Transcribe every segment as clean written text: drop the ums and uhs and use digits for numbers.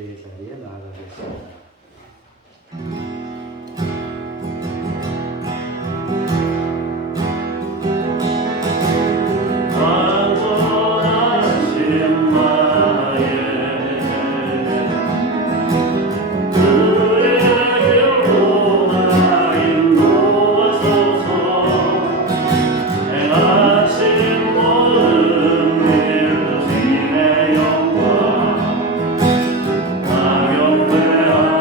예배의 자리에 나아가겠습니다. 영광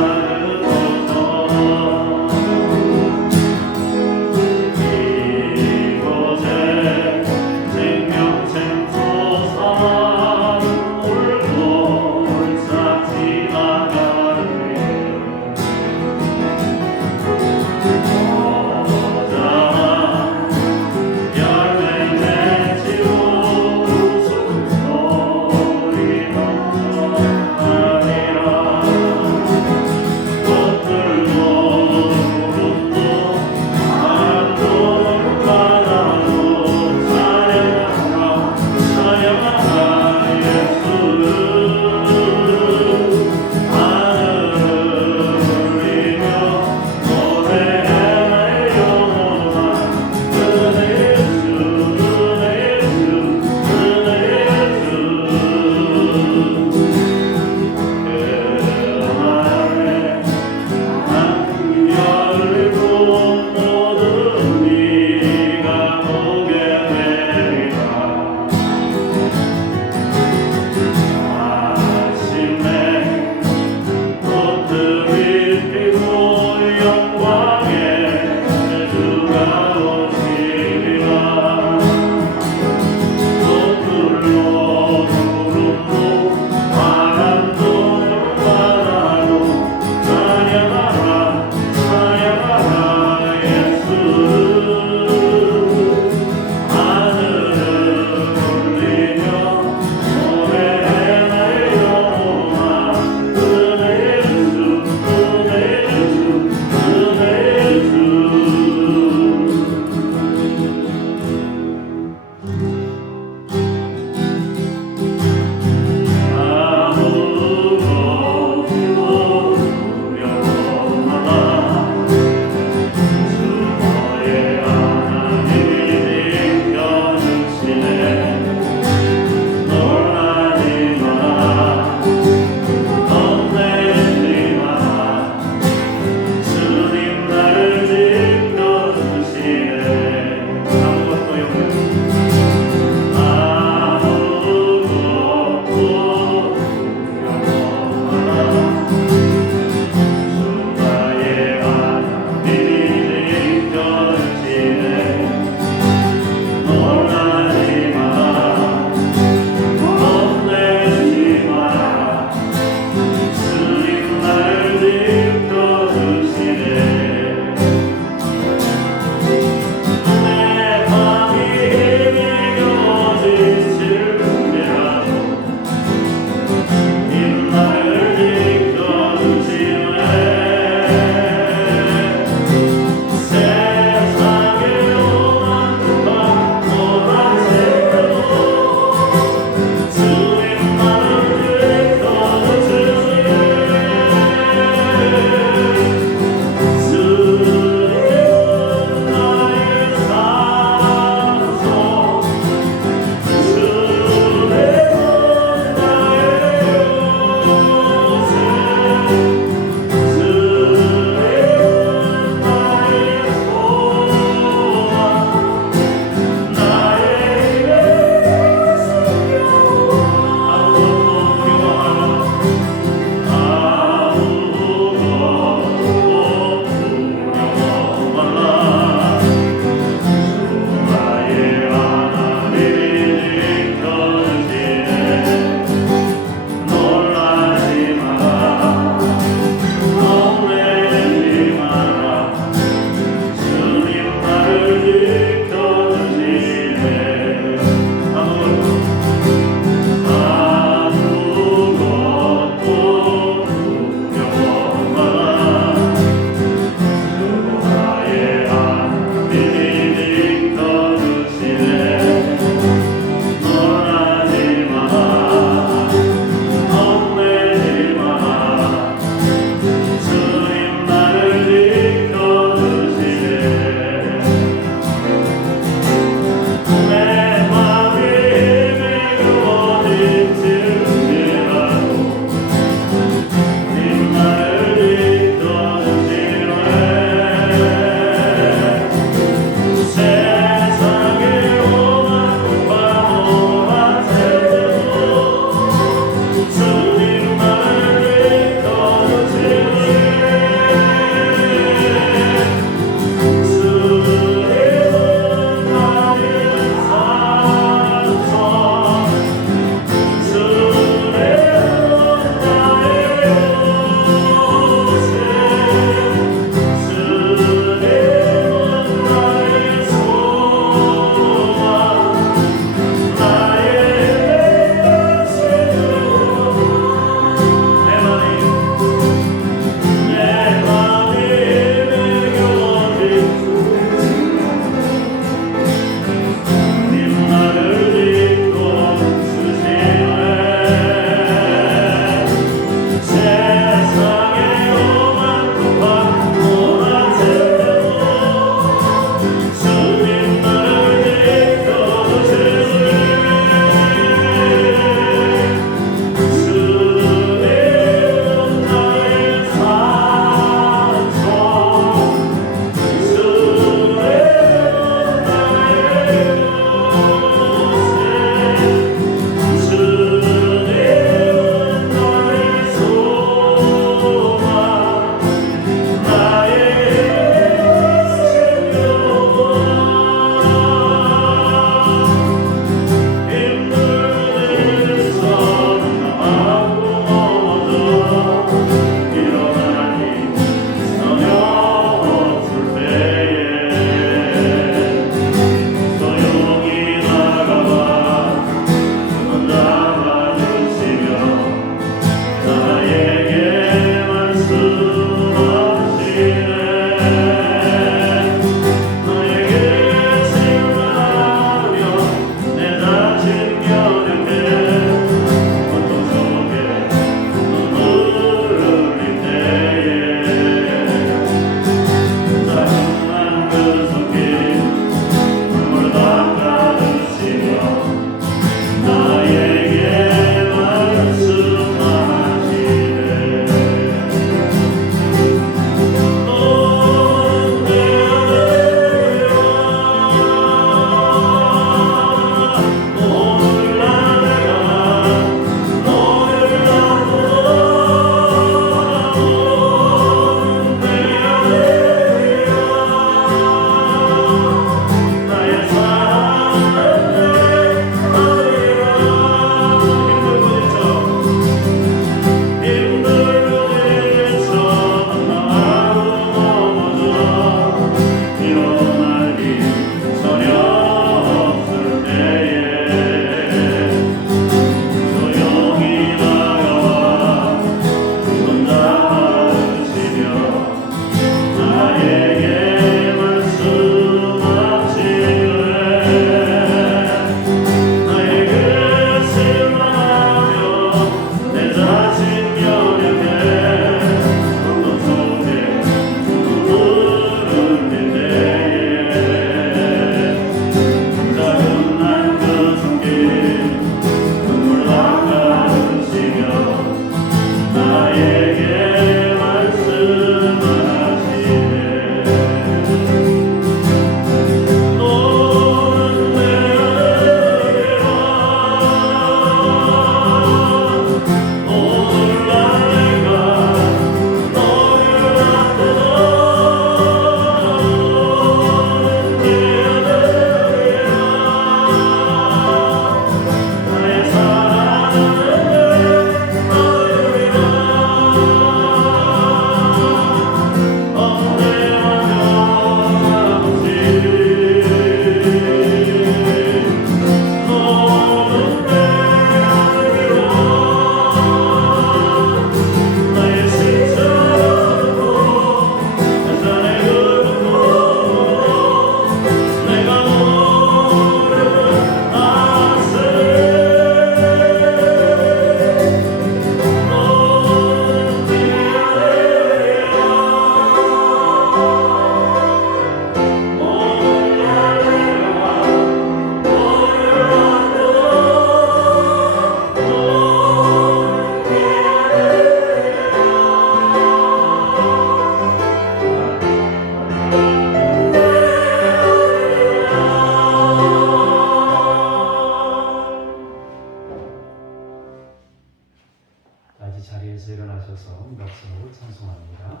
자리에서 일어나셔서 음악성으로 찬송합니다.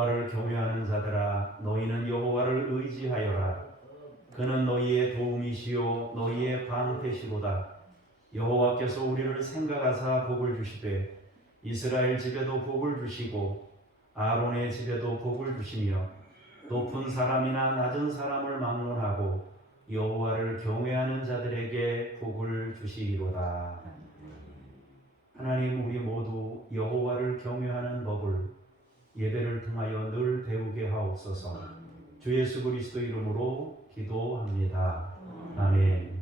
여호와를 경외하는 자들아, 너희는 여호와를 의지하여라. 그는 너희의 도움이시요 너희의 방패시로다. 여호와께서 우리를 생각하사 복을 주시되 이스라엘 집에도 복을 주시고 아론의 집에도 복을 주시며 높은 사람이나 낮은 사람을 막론하고 여호와를 경외하는 자들에게 복을 주시리로다. 하나님, 우리 모두 여호와를 경외하는 법을 예배를 통하여 늘 배우게 하옵소서. 주 예수 그리스도 이름으로 기도합니다. 아멘.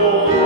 Oh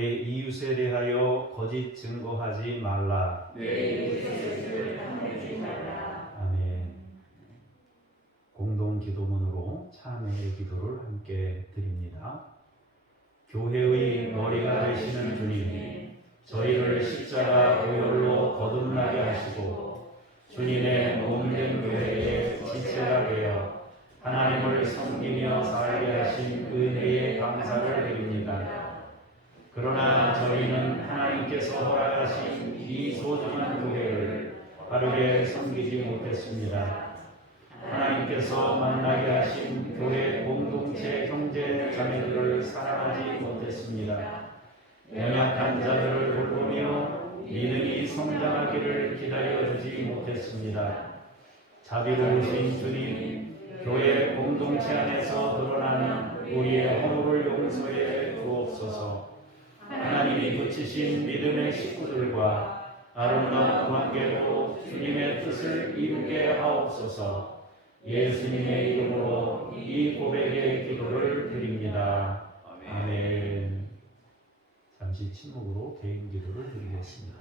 내 이웃에 대하여 거짓 증거하지 말라. 아멘. 공동 기도문으로 참회의 기도를 함께 드립니다. 교회의 머리가 되시는 주님, 저희를 십자가 보혈로 거듭나게 하시고 주님의 몸된 교회의 지체가 되어 하나님을 섬기며 살게 하신 은혜에 감사를 드립니다. 그러나 저희는 하나님께서 허락하신 이 소중한 교회를 바르게 섬기지 못했습니다. 하나님께서 만나게 하신 교회 공동체 형제 자매들을 사랑하지 못했습니다. 연약한 자들을 돌보며 믿음이 성장하기를 기다려주지 못했습니다. 자비로우신 주님, 교회 공동체 안에서 드러나는 우리의 허물을 용서해 주옵소서. 하나님이 붙이신 믿음의 식구들과 아름다운 관계로 주님의 뜻을 이루게 하옵소서. 예수님의 이름으로 이 고백의 기도를 드립니다. 아멘. 잠시 침묵으로 개인 기도를 드리겠습니다.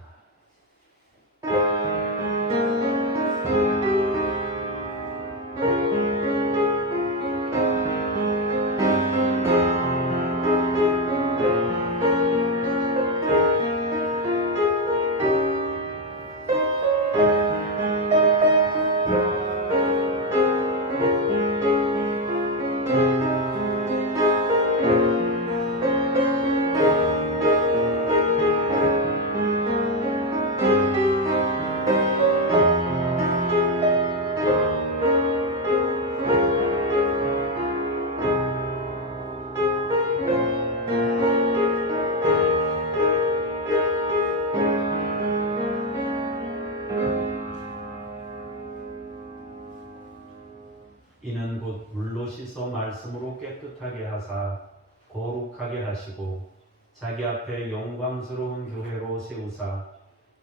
이는 곧 물로 씻어 말씀으로 깨끗하게 하사 거룩하게 하시고 자기 앞에 영광스러운 교회로 세우사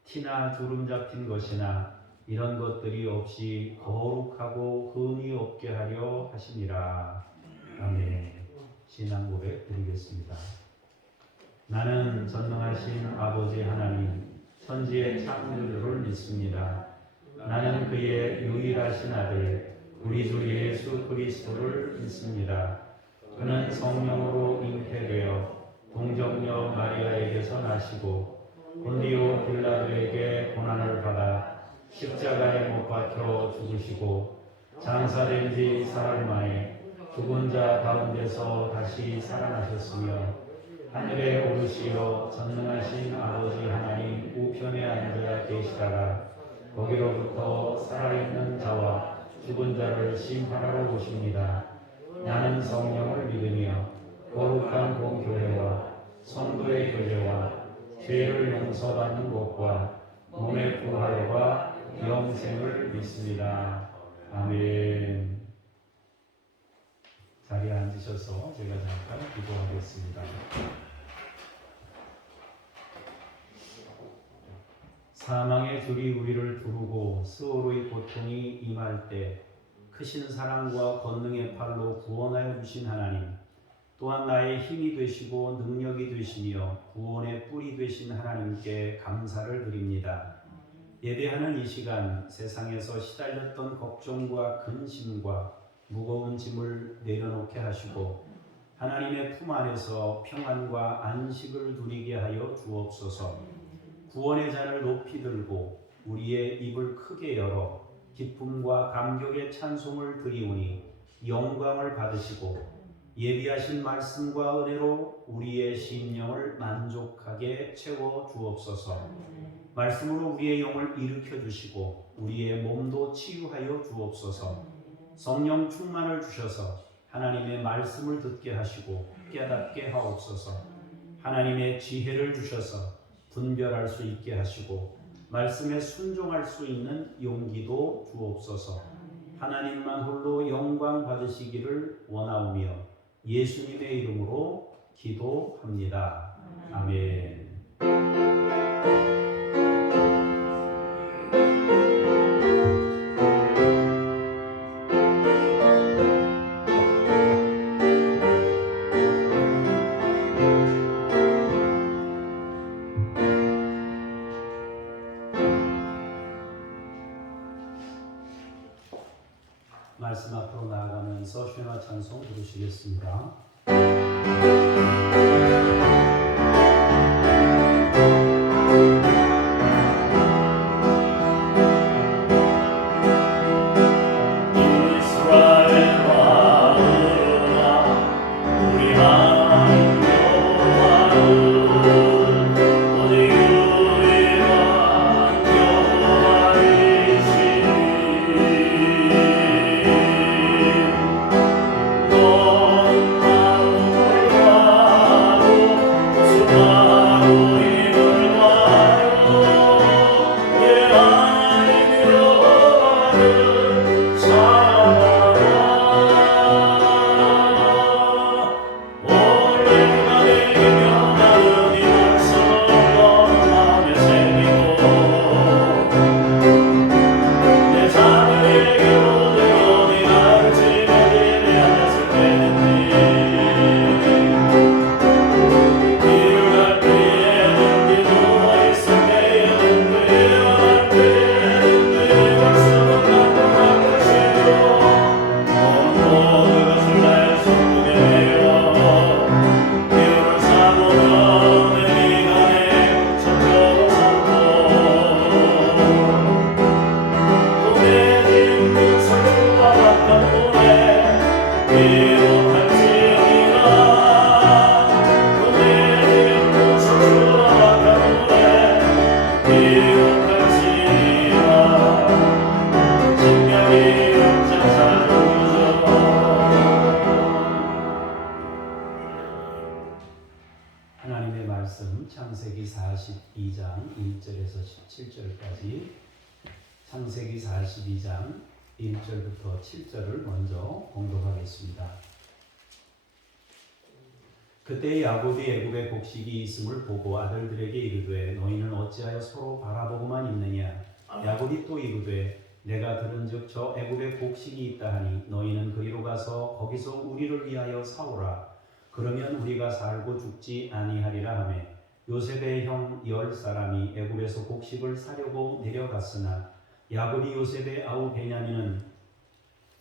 티나 주름 잡힌 것이나 이런 것들이 없이 거룩하고 흠이 없게 하려 하심이라. 아멘. 신앙 고백 드리겠습니다. 나는 전능하신 아버지 하나님, 천지의 창조주를 믿습니다. 나는 그의 유일하신 아들 우리 주 예수 그리스도를 믿습니다. 그는 성령으로 잉태되어 동정녀 마리아에게서 나시고 본디오 빌라도에게 고난을 받아 십자가에 못 박혀 죽으시고 장사된 지 사흘 만에 죽은 자 가운데서 다시 살아나셨으며 하늘에 오르시어 전능하신 아버지 하나님 우편에 앉아 계시다가 거기로부터 살아있는 자와 죽은 자를 심판하러 오십니다. 나는 성령을 믿으며 거룩한 공교회와 성도의 교제와 죄를 용서받는 것과 몸의 부활과 영생을 믿습니다. 아멘. 자리에 앉으셔서 제가 잠깐 기도하겠습니다. 사망의 줄이 우리를 두르고 스오로의 고통이 임할 때 크신 사랑과 권능의 팔로 구원하여 주신 하나님, 또한 나의 힘이 되시고 능력이 되시며 구원의 뿔이 되신 하나님께 감사를 드립니다. 예배하는 이 시간 세상에서 시달렸던 걱정과 근심과 무거운 짐을 내려놓게 하시고 하나님의 품 안에서 평안과 안식을 누리게 하여 주옵소서. 구원의 잔을 높이 들고 우리의 입을 크게 열어 기쁨과 감격의 찬송을 드리오니 영광을 받으시고 예비하신 말씀과 은혜로 우리의 심령을 만족하게 채워 주옵소서. 말씀으로 우리의 영을 일으켜 주시고 우리의 몸도 치유하여 주옵소서. 성령 충만을 주셔서 하나님의 말씀을 듣게 하시고 깨닫게 하옵소서. 하나님의 지혜를 주셔서 분별할 수 있게 하시고 말씀에 순종할 수 있는 용기도 주옵소서. 하나님만 홀로 영광 받으시기를 원하오며 예수님의 이름으로 기도합니다. 아멘. 찬송 부르시겠습니다. 하나님의 말씀 창세기 42장 1절에서 17절까지 창세기 42장 1절부터 7절을 먼저 봉독하겠습니다. 그때 야곱이 애굽에 곡식이 있음을 보고 아들들에게 이르되 너희는 어찌하여 서로 바라보고만 있느냐. 야곱이 또 이르되 내가 들은즉 저 애굽에 곡식이 있다 하니 너희는 그리로 가서 거기서 우리를 위하여 사오라. 그러면 우리가 살고 죽지 아니하리라 하며 요셉의 형 10사람이 애굽에서 곡식을 사려고 내려갔으나 야곱이 요셉의 아우 베냐민은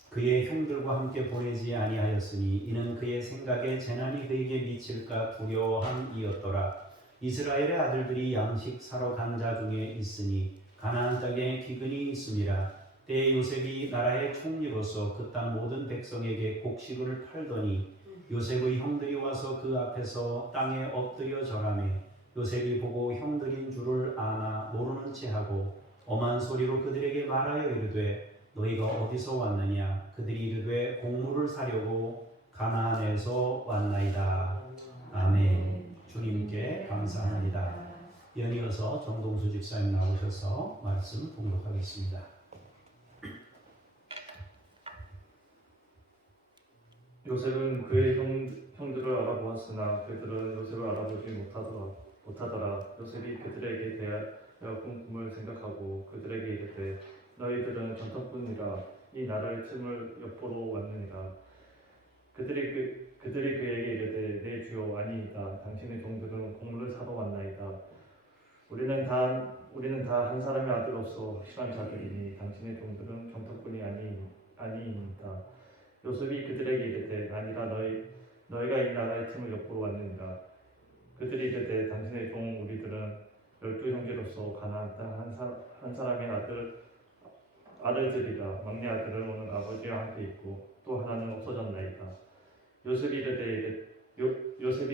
그의 형들과 함께 보내지 아니하였으니 이는 그의 생각에 재난이 그에게 미칠까 두려워함이었더라. 이스라엘의 아들들이 양식 사러 간 자 중에 있으니 가나안 땅에 기근이 있음이라. 때에 요셉이 나라의 총리로서 그 땅 모든 백성에게 곡식을 팔더니 요셉의 형들이 와서 그 앞에서 땅에 엎드려 절하매 요셉이 보고 형들인 줄을 아나 모르는 체하고 엄한 소리로 그들에게 말하여 이르되 너희가 어디서 왔느냐. 그들이 이르되 곡물을 사려고 가나안에서 왔나이다. 아멘. 주님께 감사합니다. 연이어서 정동수 집사님 나오셔서 말씀 봉독하겠습니다. 요셉은 그의 형들을 알아보았으나 그들은 요셉을 알아보지 못하더라. 요셉이 그들에게 대하여 꾼 꿈을 생각하고 그들에게 이르되 너희들은 전통뿐이라 이 나라의 틈을 엿보러 왔느니라. 그들이 그에게 이르되 내 주여 아니이다. 당신의 종들은 곡물을 사러 왔나이다. 우리는 다 한 사람의 아들로서 확실한 자들이니 당신의 종들은 전통뿐이 아니이다. 요셉이 그들에게 이르되 아니라 너희가 이 나라의 틈을 엿보러 왔느니라. 그들이 이르되 당신의 종 우리들은 12형제로서 가나안 땅 한 사람의 아들들이라. 막내 아들은 오늘 아버지와 함께 있고 또 하나는 없어졌나이다. 요셉이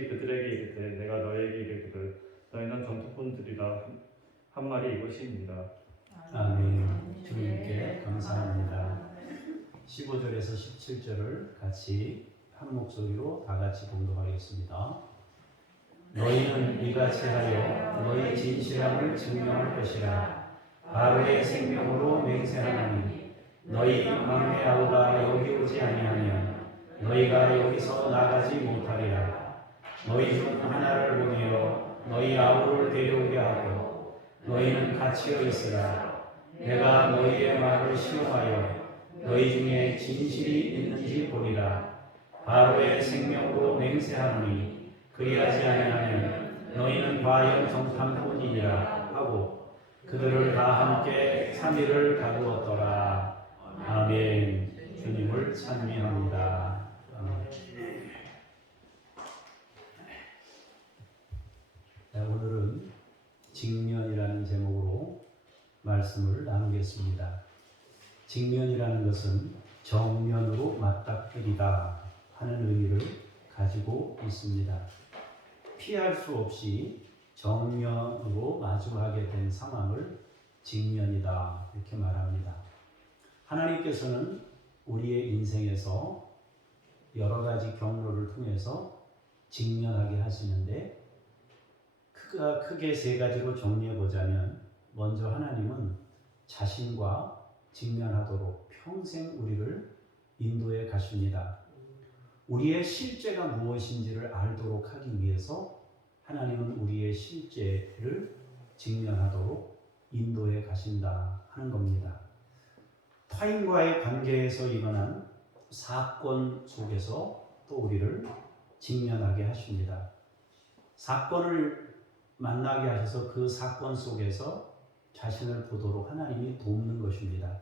그들에게 이르되 내가 너희에게 이르기를 너희는 전통꾼들이라 한 말이 이것입니다. 아멘. 주님께 감사합니다. 15절에서 17절을 같이 한 목소리로 다 같이 봉독하겠습니다. 너희는 이같이 하여 너희 진실함을 증명할 것이라. 바로의 생명으로 맹세하나니 너희 막내 아우가 여기 오지 아니하면 너희가 여기서 나가지 못하리라. 너희 중 하나를 보내어 너희 아우를 데려오게 하고 너희는 갇혀 있으라. 내가 너희의 말을 시험하여 너희 중에 진실이 있는지 보리라. 바로의 생명으로 맹세하노니 그리하지 아니하면 너희는 과연 정탐꾼이니라 하고 그들을 다 함께 3일을 가두었더라. 아멘. 주님을 찬미합니다. 아멘. 직면이라는 제목으로 말씀을 나누겠습니다. 직면이라는 것은 정면으로 맞닥뜨리다 하는 의미를 가지고 있습니다. 피할 수 없이 정면으로 마주하게 된 상황을 직면이다 이렇게 말합니다. 하나님께서는 우리의 인생에서 여러 가지 경로를 통해서 직면하게 하시는데 크게 세 가지로 정리해 보자면, 먼저 하나님은 자신과 직면하도록 평생 우리를 인도해 가십니다. 우리의 실제가 무엇인지를 알도록 하기 위해서 하나님은 우리의 실제를 직면하도록 인도해 가신다 하는 겁니다. 타인과의 관계에서 일어난 사건 속에서 또 우리를 직면하게 하십니다. 사건을 만나게 하셔서 그 사건 속에서 자신을 보도록 하나님이 돕는 것입니다.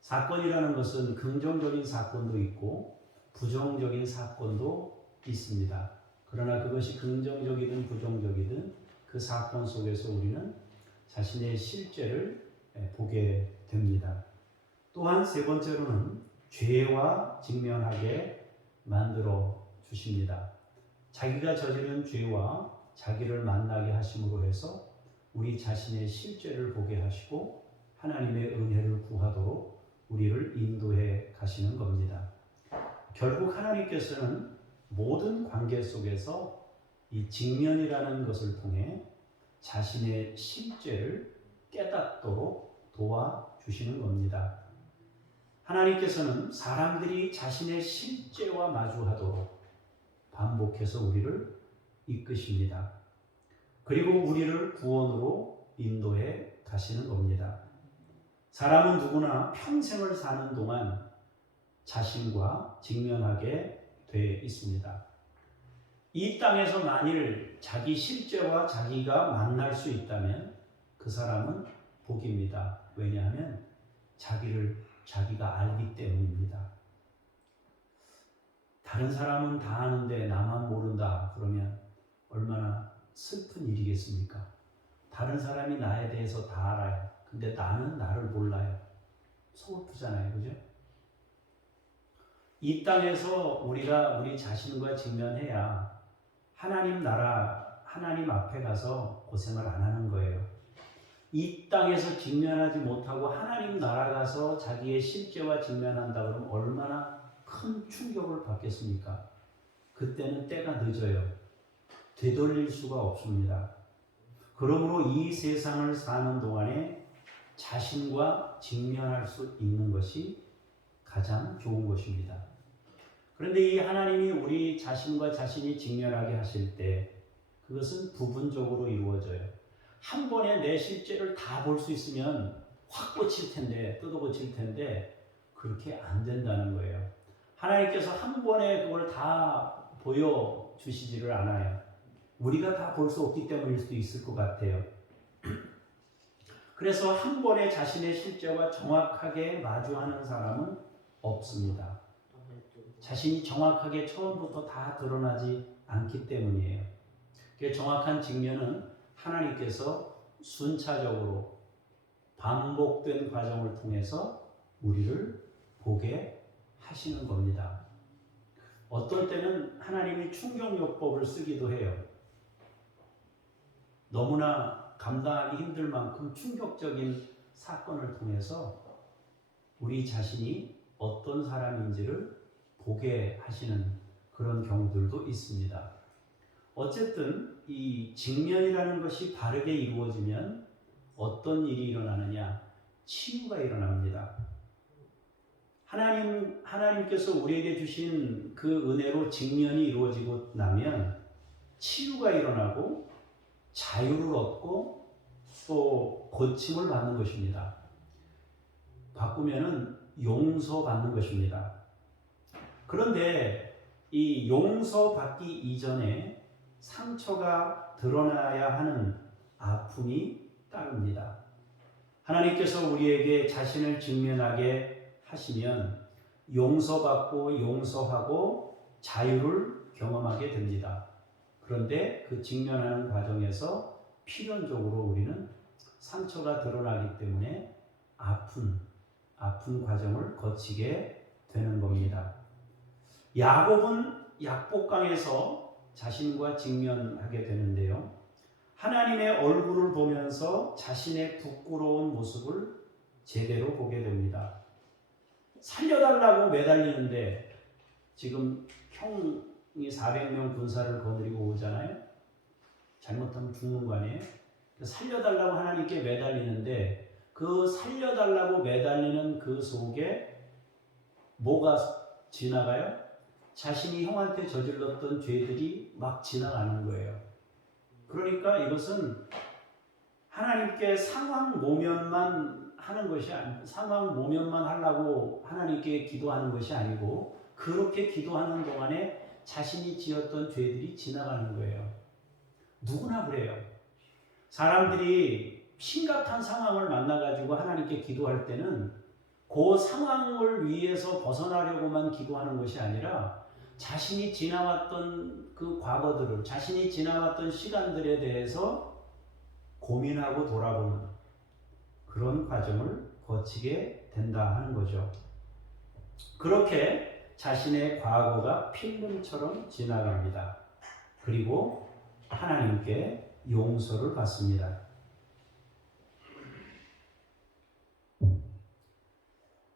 사건이라는 것은 긍정적인 사건도 있고 부정적인 사건도 있습니다. 그러나 그것이 긍정적이든 부정적이든 그 사건 속에서 우리는 자신의 실제를 보게 됩니다. 또한 세 번째로는 죄와 직면하게 만들어 주십니다. 자기가 저지른 죄와 자기를 만나게 하심으로 해서 우리 자신의 실제를 보게 하시고 하나님의 은혜를 구하도록 우리를 인도해 가시는 겁니다. 결국 하나님께서는 모든 관계 속에서 이 직면이라는 것을 통해 자신의 실제를 깨닫도록 도와주시는 겁니다. 하나님께서는 사람들이 자신의 실제와 마주하도록 반복해서 우리를 이끄십니다. 그리고 우리를 구원으로 인도해 가시는 겁니다. 사람은 누구나 평생을 사는 동안 자신과 직면하게 돼 있습니다. 이 땅에서 만일 자기 실제와 자기가 만날 수 있다면 그 사람은 복입니다. 왜냐하면 자기가 알기 때문입니다. 다른 사람은 다 아는데 나만 모른다 그러면 얼마나 슬픈 일이겠습니까? 다른 사람이 나에 대해서 다 알아요. 근데 나는 나를 몰라요. 서글프잖아요. 그죠? 이 땅에서 우리가 우리 자신과 직면해야 하나님 나라, 하나님 앞에 가서 고생을 안 하는 거예요. 이 땅에서 직면하지 못하고 하나님 나라 가서 자기의 실제와 직면한다 그러면 얼마나 큰 충격을 받겠습니까? 그때는 때가 늦어요. 되돌릴 수가 없습니다. 그러므로 이 세상을 사는 동안에 자신과 직면할 수 있는 것이 가장 좋은 것입니다. 그런데 이 하나님이 우리 자신과 자신이 직면하게 하실 때 그것은 부분적으로 이루어져요. 한 번에 내 실제를 다 볼 수 있으면 확 고칠 텐데, 뜯어 고칠 텐데 그렇게 안 된다는 거예요. 하나님께서 한 번에 그걸 다 보여주시지를 않아요. 우리가 다 볼 수 없기 때문일 수도 있을 것 같아요. 그래서 한 번에 자신의 실제와 정확하게 마주하는 사람은 없습니다. 자신이 정확하게 처음부터 다 드러나지 않기 때문이에요. 정확한 직면은 하나님께서 순차적으로 반복된 과정을 통해서 우리를 보게 하시는 겁니다. 어떨 때는 하나님이 충격요법을 쓰기도 해요. 너무나 감당하기 힘들 만큼 충격적인 사건을 통해서 우리 자신이 어떤 사람인지를 보게 하시는 그런 경우들도 있습니다. 어쨌든 이 직면이라는 것이 바르게 이루어지면 어떤 일이 일어나느냐? 치유가 일어납니다. 하나님께서 우리에게 주신 그 은혜로 직면이 이루어지고 나면 치유가 일어나고 자유를 얻고 또 고침을 받는 것입니다. 바꾸면은 용서받는 것입니다. 그런데 이 용서받기 이전에 상처가 드러나야 하는 아픔이 따릅니다. 하나님께서 우리에게 자신을 직면하게 하시면 용서받고 용서하고 자유를 경험하게 됩니다. 그런데 그 직면하는 과정에서 필연적으로 우리는 상처가 드러나기 때문에 아픈 과정을 거치게 되는 겁니다. 야곱은 약복강에서 자신과 직면하게 되는데요. 하나님의 얼굴을 보면서 자신의 부끄러운 모습을 제대로 보게 됩니다. 살려달라고 매달리는데 지금 형이 400명 군사를 거느리고 오잖아요. 잘못하면 죽는 거 아니에요? 살려달라고 하나님께 매달리는데 그 살려달라고 매달리는 그 속에 뭐가 지나가요? 자신이 형한테 저질렀던 죄들이 막 지나가는 거예요. 그러니까 이것은 하나님께 상황 모면만 하는 것이 상황 모면만 하려고 하나님께 기도하는 것이 아니고 그렇게 기도하는 동안에 자신이 지었던 죄들이 지나가는 거예요. 누구나 그래요. 사람들이 심각한 상황을 만나가지고 하나님께 기도할 때는 그 상황을 위해서 벗어나려고만 기도하는 것이 아니라 자신이 지나왔던 그 과거들을, 자신이 지나왔던 시간들에 대해서 고민하고 돌아보는 그런 과정을 거치게 된다 하는 거죠. 그렇게 자신의 과거가 필름처럼 지나갑니다. 그리고 하나님께 용서를 받습니다.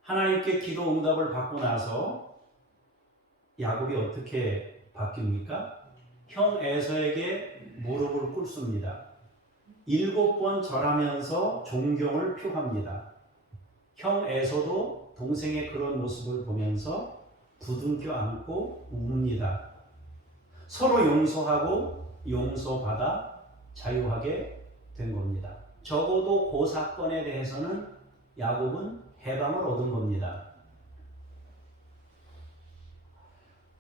하나님께 기도 응답을 받고 나서 야곱이 어떻게 바뀝니까? 형 에서에게 무릎을 꿇습니다. 7번 절하면서 존경을 표합니다. 형 에서도 동생의 그런 모습을 보면서 부둥켜 안고 웁니다. 서로 용서하고 용서받아 자유하게 된 겁니다. 적어도 그 사건에 대해서는 야곱은 해방을 얻은 겁니다.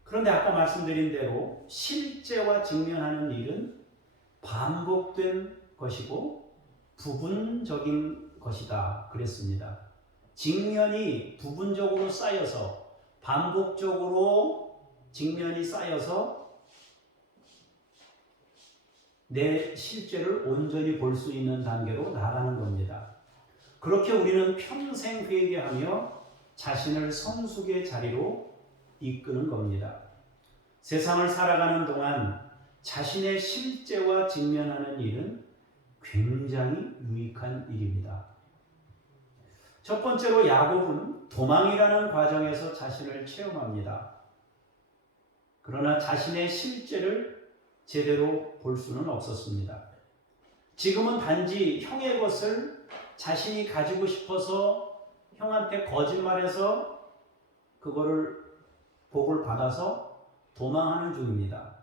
그런데 아까 말씀드린 대로 실제와 직면하는 일은 반복된 것이고 부분적인 것이다 그랬습니다. 직면이 부분적으로 쌓여서 반복적으로 직면이 쌓여서 내 실제를 온전히 볼 수 있는 단계로 나가는 겁니다. 그렇게 우리는 평생 회개하며 자신을 성숙의 자리로 이끄는 겁니다. 세상을 살아가는 동안 자신의 실제와 직면하는 일은 굉장히 유익한 일입니다. 첫 번째로 야곱은 도망이라는 과정에서 자신을 체험합니다. 그러나 자신의 실제를 제대로 볼 수는 없었습니다. 지금은 단지 형의 것을 자신이 가지고 싶어서 형한테 거짓말해서 그거를 복을 받아서 도망하는 중입니다.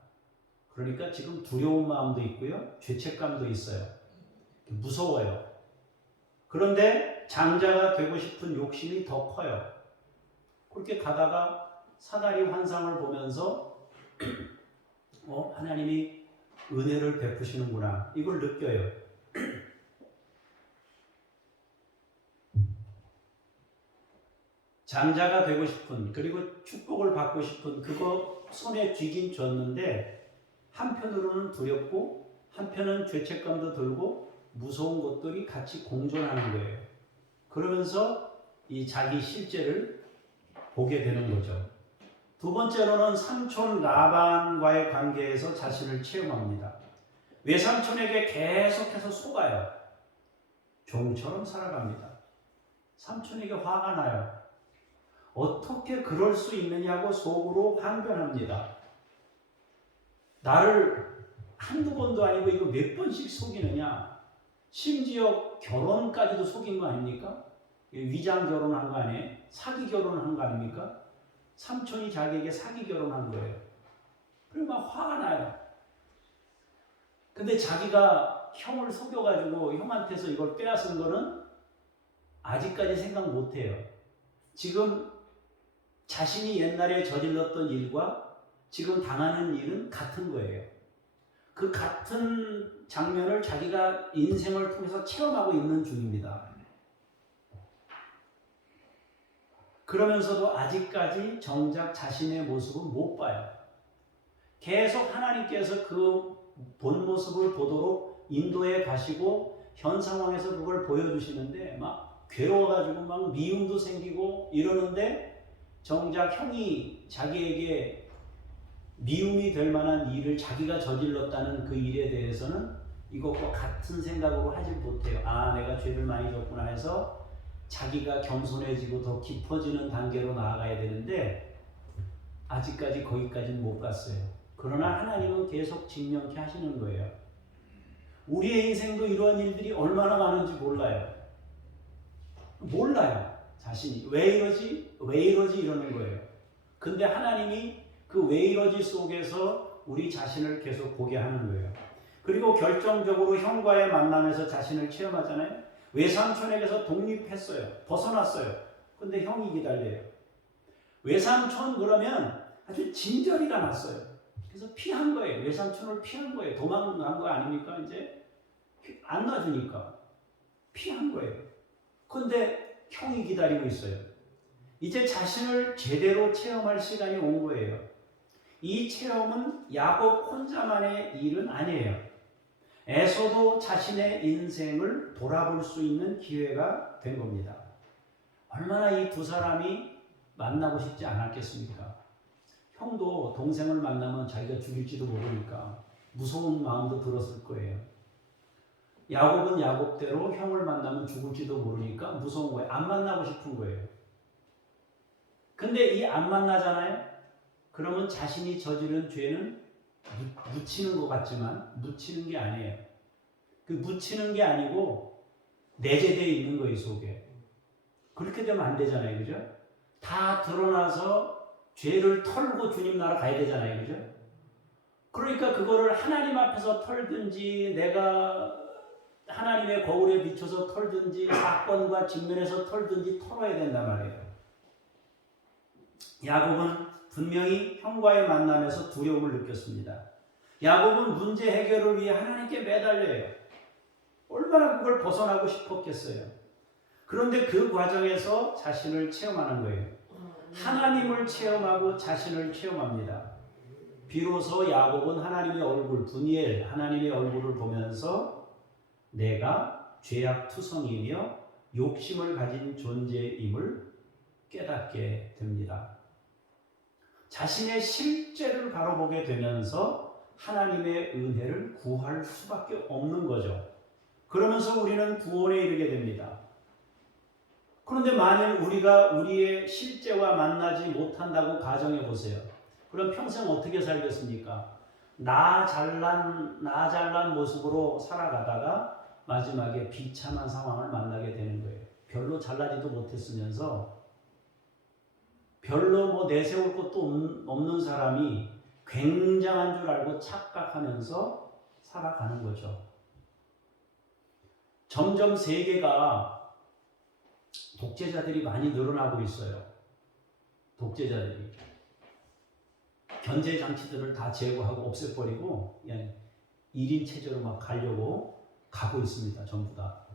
그러니까 지금 두려운 마음도 있고요. 죄책감도 있어요. 무서워요. 그런데 장자가 되고 싶은 욕심이 더 커요. 그렇게 가다가 사다리 환상을 보면서 하나님이 은혜를 베푸시는구나. 이걸 느껴요. 장자가 되고 싶은, 그리고 축복을 받고 싶은 그거 손에 쥐긴 쥐었는데 한편으로는 두렵고 한편은 죄책감도 들고 무서운 것들이 같이 공존하는 거예요. 그러면서 이 자기 실제를 보게 되는 거죠. 두 번째로는 삼촌 라반과의 관계에서 자신을 체험합니다. 외삼촌에게 계속해서 속아요. 종처럼 살아갑니다. 삼촌에게 화가 나요. 어떻게 그럴 수 있느냐고 속으로 항변합니다. 나를 한두 번도 아니고 이거 몇 번씩 속이느냐. 심지어 결혼까지도 속인 거 아닙니까? 위장 결혼한 거 아니에요? 사기 결혼한 거 아닙니까? 삼촌이 자기에게 사기 결혼한 거예요. 그리고 막 화가 나요. 근데 자기가 형을 속여가지고 형한테서 이걸 빼앗은 거는 아직까지 생각 못해요. 지금 자신이 옛날에 저질렀던 일과 지금 당하는 일은 같은 거예요. 그 같은 장면을 자기가 인생을 통해서 체험하고 있는 중입니다. 그러면서도 아직까지 정작 자신의 모습은 못 봐요. 계속 하나님께서 그 본 모습을 보도록 인도에 가시고 현 상황에서 그걸 보여주시는데 막 괴로워가지고 막 미움도 생기고 이러는데 정작 형이 자기에게 미움이 될 만한 일을 자기가 저질렀다는 그 일에 대해서는 이것과 같은 생각으로 하지 못해요. 아, 내가 죄를 많이 졌구나 해서 자기가 겸손해지고 더 깊어지는 단계로 나아가야 되는데 아직까지 거기까지는 못 갔어요. 그러나 하나님은 계속 직면케 하시는 거예요. 우리의 인생도 이러한 일들이 얼마나 많은지 몰라요. 자신이 왜 이러지? 왜 이러지? 이러는 거예요. 근데 하나님이 그 왜 이러지 속에서 우리 자신을 계속 보게 하는 거예요. 그리고 결정적으로 형과의 만남에서 자신을 체험하잖아요. 외삼촌에게서 독립했어요. 벗어났어요. 근데 형이 기다려요. 외삼촌 그러면 아주 진저리가 났어요. 그래서 피한 거예요. 외삼촌을 피한 거예요. 도망간 거 아닙니까? 이제 안 놔주니까 피한 거예요. 근데 형이 기다리고 있어요. 이제 자신을 제대로 체험할 시간이 온 거예요. 이 체험은 야곱 혼자만의 일은 아니에요. 에서도 자신의 인생을 돌아볼 수 있는 기회가 된 겁니다. 얼마나 이 두 사람이 만나고 싶지 않았겠습니까? 형도 동생을 만나면 자기가 죽일지도 모르니까 무서운 마음도 들었을 거예요. 야곱은 야곱대로 형을 만나면 죽을지도 모르니까 무서운 거예요. 안 만나고 싶은 거예요. 근데 이 안 만나잖아요? 그러면 자신이 저지른 죄는 묻히는 것 같지만 묻히는 게 아니에요. 그 묻히는 게 아니고 내재되어 있는 거예요, 속에. 그렇게 되면 안 되잖아요, 그죠? 다 드러나서 죄를 털고 주님 나라 가야 되잖아요, 그죠? 그러니까 그거를 하나님 앞에서 털든지 내가 하나님의 거울에 비춰서 털든지 사건과 직면에서 털든지 털어야 된단 말이에요. 야곱은 분명히 형과의 만남에서 두려움을 느꼈습니다. 야곱은 문제 해결을 위해 하나님께 매달려요. 얼마나 그걸 벗어나고 싶었겠어요. 그런데 그 과정에서 자신을 체험하는 거예요. 하나님을 체험하고 자신을 체험합니다. 비로소 야곱은 하나님의 얼굴, 분이엘 하나님의 얼굴을 보면서 내가 죄악투성이며 욕심을 가진 존재임을 깨닫게 됩니다. 자신의 실제를 바로 보게 되면서 하나님의 은혜를 구할 수밖에 없는 거죠. 그러면서 우리는 구원에 이르게 됩니다. 그런데 만일 우리가 우리의 실제와 만나지 못한다고 가정해 보세요. 그럼 평생 어떻게 살겠습니까? 나 잘난 모습으로 살아가다가 마지막에 비참한 상황을 만나게 되는 거예요. 별로 잘나지도 못했으면서 별로 내세울 것도 없는 사람이 굉장한 줄 알고 착각하면서 살아가는 거죠. 점점 세계가 독재자들이 많이 늘어나고 있어요. 독재자들이. 견제 장치들을 다 제거하고 없애버리고 그냥 1인 체제로 막 가려고 가고 있습니다. 전부 다.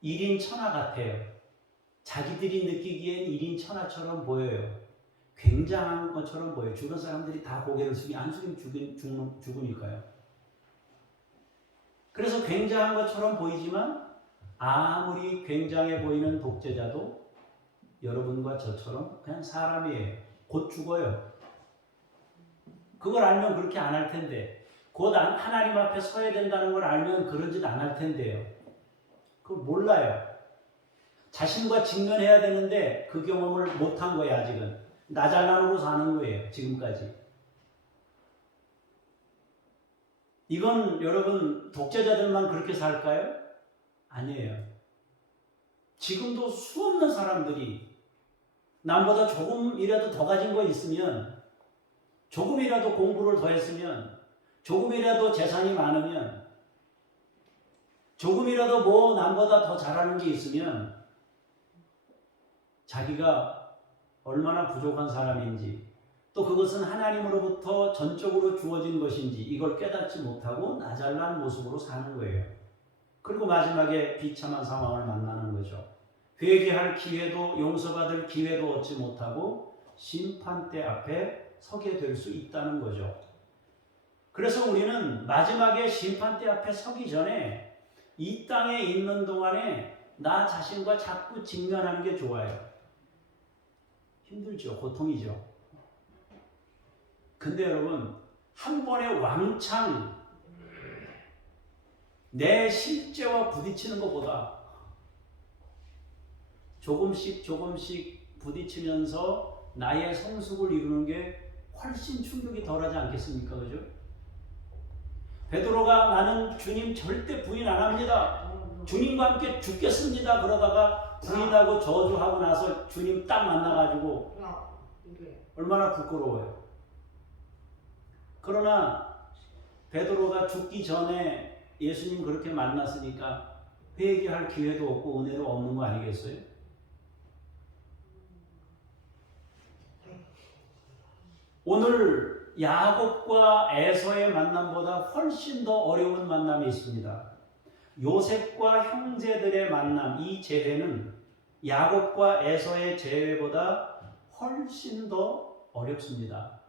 일인 천하 같아요. 자기들이 느끼기엔 1인 천하처럼 보여요. 굉장한 것처럼 보여요. 주변 사람들이 다 고개를 안 숙이면 죽으니까요. 그래서 굉장한 것처럼 보이지만 아무리 굉장해 보이는 독재자도 여러분과 저처럼 그냥 사람이에요. 곧 죽어요. 그걸 알면 그렇게 안 할 텐데 곧 하나님 앞에 서야 된다는 걸 알면 그런 짓 안 할 텐데요. 그걸 몰라요. 자신과 직면해야 되는데 그 경험을 못한 거예요. 아직은. 나 잘난으로 사는 거예요. 지금까지. 이건 여러분 독재자들만 그렇게 살까요? 아니에요. 지금도 수없는 사람들이 남보다 조금이라도 더 가진 거 있으면, 조금이라도 공부를 더 했으면, 조금이라도 재산이 많으면, 조금이라도 남보다 더 잘하는 게 있으면 자기가 얼마나 부족한 사람인지, 또 그것은 하나님으로부터 전적으로 주어진 것인지 이걸 깨닫지 못하고 나 잘난 모습으로 사는 거예요. 그리고 마지막에 비참한 상황을 만나는 거죠. 회개할 기회도 용서받을 기회도 얻지 못하고 심판대 앞에 서게 될 수 있다는 거죠. 그래서 우리는 마지막에 심판대 앞에 서기 전에 이 땅에 있는 동안에 나 자신과 자꾸 직면하는 게 좋아요. 힘들죠. 고통이죠. 근데 여러분, 한 번에 왕창 내 실제와 부딪히는 것보다 조금씩 부딪히면서 나의 성숙을 이루는 게 훨씬 충격이 덜하지 않겠습니까? 그죠? 베드로가 나는 주님 절대 부인 안 합니다. 주님과 함께 죽겠습니다. 그러다가 부인하고 저주하고 나서 주님 딱 만나가지고 얼마나 부끄러워요. 그러나 베드로가 죽기 전에 예수님 그렇게 만났으니까 회개할 기회도 없고 은혜도 없는 거 아니겠어요? 오늘 야곱과 에서의 만남보다 훨씬 더 어려운 만남이 있습니다. 요셉과 형제들의 만남, 이 재회는 야곱과 에서의 재회보다 훨씬 더 어렵습니다.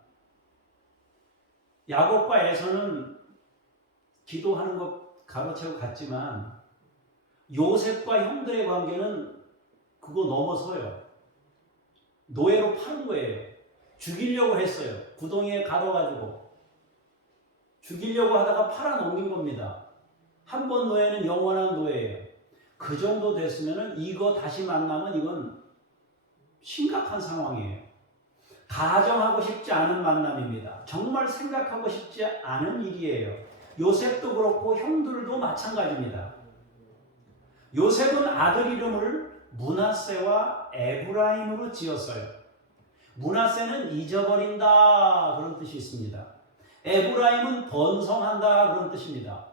야곱과 에서는 기도하는 것 가로채고 갔지만 요셉과 형들의 관계는 그거 넘어서요. 노예로 파는 거예요. 죽이려고 했어요. 구덩이에 가둬가지고 죽이려고 하다가 팔아넘긴 겁니다. 한 번 노예는 영원한 노예예요. 그 정도 됐으면 이거 다시 만나면 이건 심각한 상황이에요. 가정하고 싶지 않은 만남입니다. 정말 생각하고 싶지 않은 일이에요. 요셉도 그렇고 형들도 마찬가지입니다. 요셉은 아들 이름을 므낫세와 에브라임으로 지었어요. 므낫세는 잊어버린다 그런 뜻이 있습니다. 에브라임은 번성한다 그런 뜻입니다.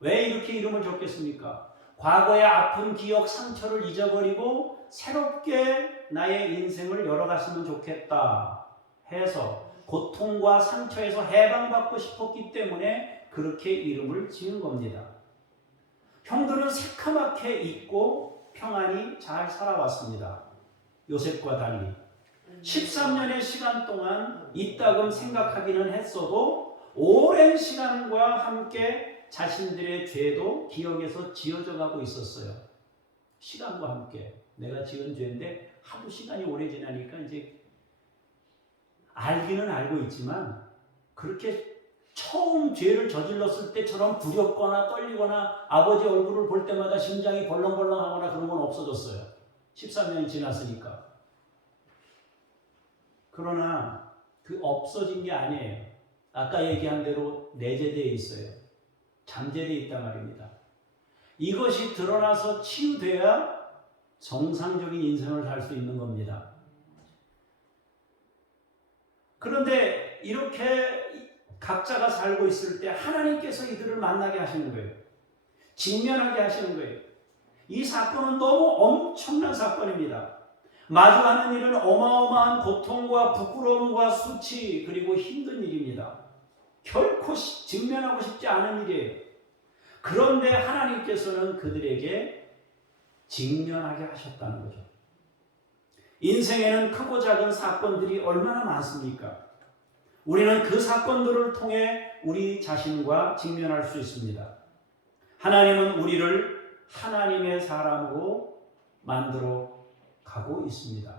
왜 이렇게 이름을 줬겠습니까? 과거의 아픈 기억, 상처를 잊어버리고 새롭게 나의 인생을 열어갔으면 좋겠다 해서 고통과 상처에서 해방받고 싶었기 때문에 그렇게 이름을 지은 겁니다. 형들은 새카맣게 있고 평안히 잘 살아왔습니다. 요셉과 달리 13년의 시간 동안 이따금 생각하기는 했어도 오랜 시간과 함께 자신들의 죄도 기억에서 지워져 가고 있었어요. 시간과 함께 내가 지은 죄인데 하도 시간이 오래 지나니까 이제 알기는 알고 있지만 그렇게 처음 죄를 저질렀을 때처럼 두렵거나 떨리거나 아버지 얼굴을 볼 때마다 심장이 벌렁벌렁하거나 그런 건 없어졌어요. 13년이 지났으니까. 그러나 그 없어진 게 아니에요. 아까 얘기한 대로 내재되어 있어요. 잠재되어 있단 말입니다. 이것이 드러나서 치유돼야 정상적인 인생을 살 수 있는 겁니다. 그런데 이렇게 각자가 살고 있을 때 하나님께서 이들을 만나게 하시는 거예요. 직면하게 하시는 거예요. 이 사건은 너무 엄청난 사건입니다. 마주하는 일은 어마어마한 고통과 부끄러움과 수치 그리고 힘든 일입니다. 결코 직면하고 싶지 않은 일이에요. 그런데 하나님께서는 그들에게 직면하게 하셨다는 거죠. 인생에는 크고 작은 사건들이 얼마나 많습니까? 우리는 그 사건들을 통해 우리 자신과 직면할 수 있습니다. 하나님은 우리를 하나님의 사람으로 만들어 가고 있습니다.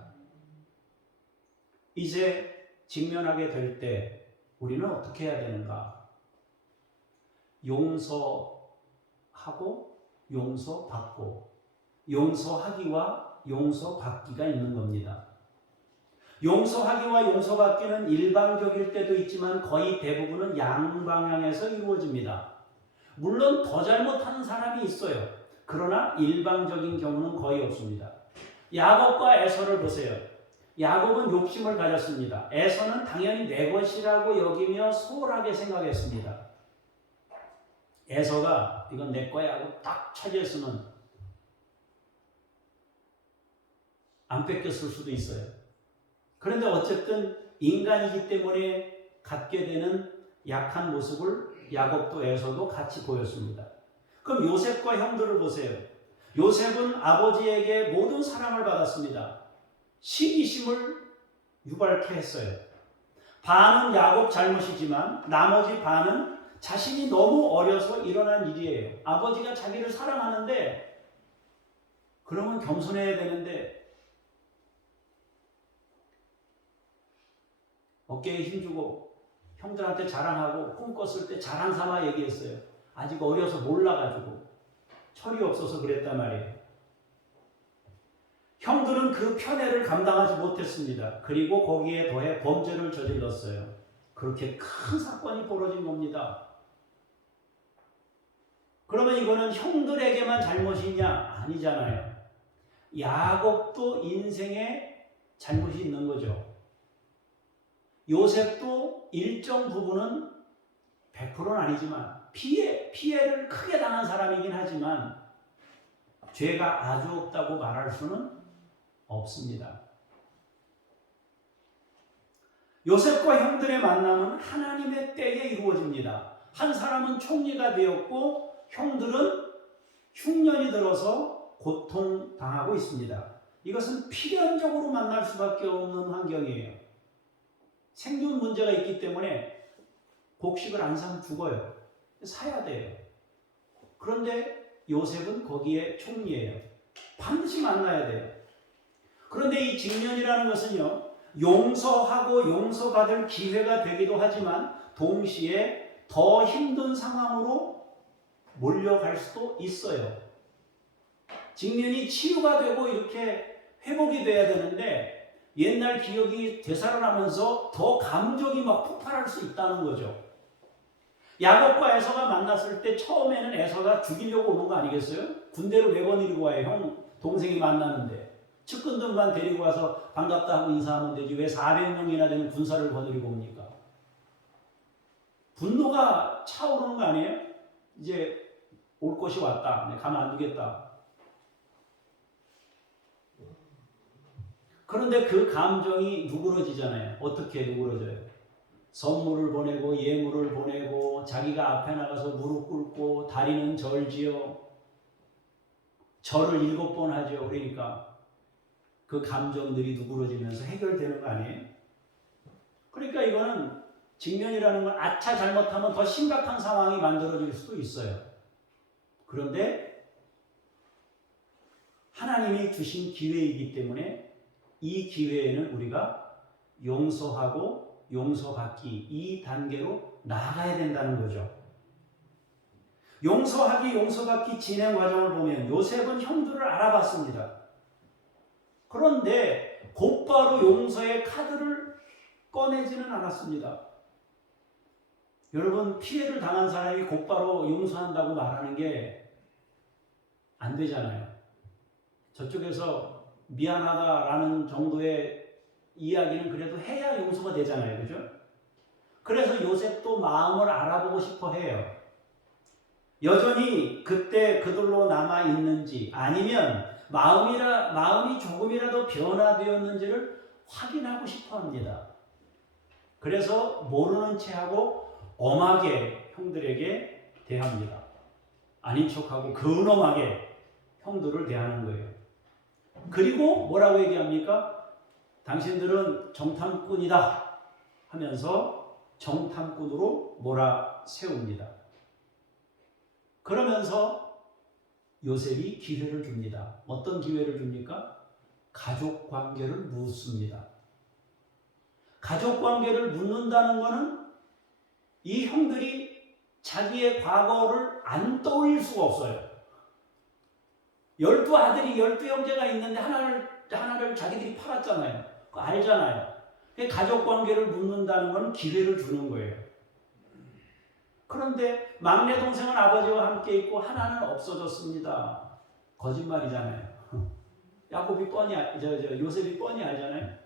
이제 직면하게 될 때 우리는 어떻게 해야 되는가? 용서하고 용서받고 용서하기와 용서받기가 있는 겁니다. 용서하기와 용서받기는 일방적일 때도 있지만 거의 대부분은 양방향에서 이루어집니다. 물론 더 잘못하는 사람이 있어요. 그러나 일방적인 경우는 거의 없습니다. 야곱과 에서를 보세요. 야곱은 욕심을 가졌습니다. 에서는 당연히 내 것이라고 여기며 소홀하게 생각했습니다. 에서가 이건 내 거야 하고 딱 차지했으면 안 뺏겼을 수도 있어요. 그런데 어쨌든 인간이기 때문에 갖게 되는 약한 모습을 야곱도 에서도 같이 보였습니다. 그럼 요셉과 형들을 보세요. 요셉은 아버지에게 모든 사랑을 받았습니다. 시기심을 유발케 했어요. 반은 야곱 잘못이지만 나머지 반은 자신이 너무 어려서 일어난 일이에요. 아버지가 자기를 사랑하는데 그러면 겸손해야 되는데 어깨에 힘주고 형들한테 자랑하고 꿈꿨을 때 자랑 삼아 얘기했어요. 아직 어려서 몰라가지고 철이 없어서 그랬단 말이에요. 형들은 그 편애를 감당하지 못했습니다. 그리고 거기에 더해 범죄를 저질렀어요. 그렇게 큰 사건이 벌어진 겁니다. 그러면 이거는 형들에게만 잘못이냐? 아니잖아요. 야곱도 인생에 잘못이 있는 거죠. 요셉도 일정 부분은 100%는 아니지만 피해를 크게 당한 사람이긴 하지만 죄가 아주 없다고 말할 수는 없습니다. 요셉과 형들의 만남은 하나님의 때에 이루어집니다. 한 사람은 총리가 되었고 형들은 흉년이 들어서 고통당하고 있습니다. 이것은 필연적으로 만날 수밖에 없는 환경이에요. 생존 문제가 있기 때문에 곡식을 안 사면 죽어요. 사야 돼요. 그런데 요셉은 거기에 총리예요. 반드시 만나야 돼요. 그런데 이 직면이라는 것은요, 용서하고 용서받을 기회가 되기도 하지만 동시에 더 힘든 상황으로 몰려갈 수도 있어요. 직면이 치유가 되고 이렇게 회복이 돼야 되는데 옛날 기억이 되살아나면서 더 감정이 막 폭발할 수 있다는 거죠. 야곱과 에서가 만났을 때 처음에는 에서가 죽이려고 오는 거 아니겠어요? 군대를 왜 거느리고 와요? 형 동생이 만나는데 측근들만 데리고 와서 반갑다 하고 인사하면 되지 왜 400명이나 되는 군사를 거느리고 옵니까? 분노가 차오르는 거 아니에요? 이제 올 것이 왔다. 내 가만 안 두겠다. 그런데 그 감정이 누그러지잖아요. 어떻게 누그러져요? 선물을 보내고 예물을 보내고 자기가 앞에 나가서 무릎 꿇고 다리는 절지어 절을 7번 하죠. 그러니까 그 감정들이 누그러지면서 해결되는 거 아니에요? 그러니까 이거는 직면이라는 건 아차 잘못하면 더 심각한 상황이 만들어질 수도 있어요. 그런데 하나님이 주신 기회이기 때문에 이 기회에는 우리가 용서하고 용서받기 이 단계로 나아가야 된다는 거죠. 용서하기, 용서받기 진행 과정을 보면 요셉은 형들을 알아봤습니다. 그런데 곧바로 용서의 카드를 꺼내지는 않았습니다. 여러분, 피해를 당한 사람이 곧바로 용서한다고 말하는 게 안 되잖아요. 저쪽에서 미안하다라는 정도의 이야기는 그래도 해야 용서가 되잖아요. 그죠? 그래서 요셉도 마음을 알아보고 싶어 해요. 여전히 그때 그들로 남아있는지 아니면 마음이 조금이라도 변화되었는지를 확인하고 싶어 합니다. 그래서 모르는 체하고 엄하게 형들에게 대합니다. 아닌 척하고 근엄하게 형들을 대하는 거예요. 그리고 뭐라고 얘기합니까? 당신들은 정탐꾼이다 하면서 정탐꾼으로 몰아세웁니다. 그러면서 요셉이 기회를 줍니다. 어떤 기회를 줍니까? 가족 관계를 묻습니다. 가족 관계를 묻는다는 것은 이 형들이 자기의 과거를 안 떠올릴 수가 없어요. 12아들이 12형제가 있는데 하나를 자기들이 팔았잖아요. 그거 알잖아요. 가족 관계를 묻는다는 건 기회를 주는 거예요. 그런데 막내 동생은 아버지와 함께 있고 하나는 없어졌습니다. 거짓말이잖아요. 야곱이 요셉이 뻔히 알잖아요.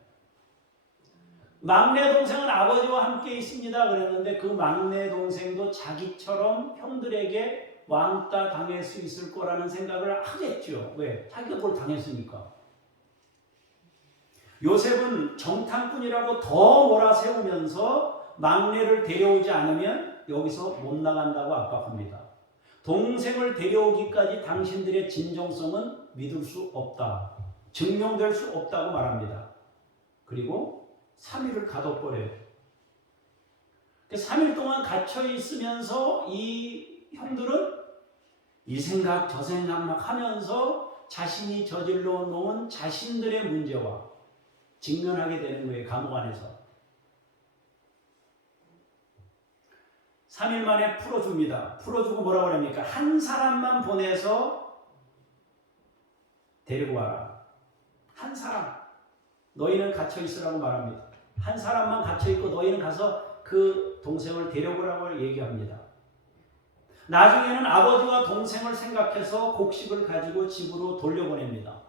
막내 동생은 아버지와 함께 있습니다. 그랬는데 그 막내 동생도 자기처럼 형들에게 왕따 당할 수 있을 거라는 생각을 하겠죠. 왜? 자기가 뭘 당했으니까. 요셉은 정탐꾼이라고 더 몰아세우면서 막내를 데려오지 않으면 여기서 못 나간다고 압박합니다. 동생을 데려오기까지 당신들의 진정성은 믿을 수 없다. 증명될 수 없다고 말합니다. 그리고 3일을 가둬버려요. 3일 동안 갇혀 있으면서 이 형들은 이 생각 저 생각 막 하면서 자신이 저질러 놓은 자신들의 문제와 직면하게 되는 거예요. 감옥 안에서. 3일 만에 풀어줍니다. 풀어주고 뭐라고 합니까? 한 사람만 보내서 데리고 와라. 한 사람. 너희는 갇혀 있으라고 말합니다. 한 사람만 갇혀 있고 너희는 가서 그 동생을 데려오라고 얘기합니다. 나중에는 아버지와 동생을 생각해서 곡식을 가지고 집으로 돌려보냅니다.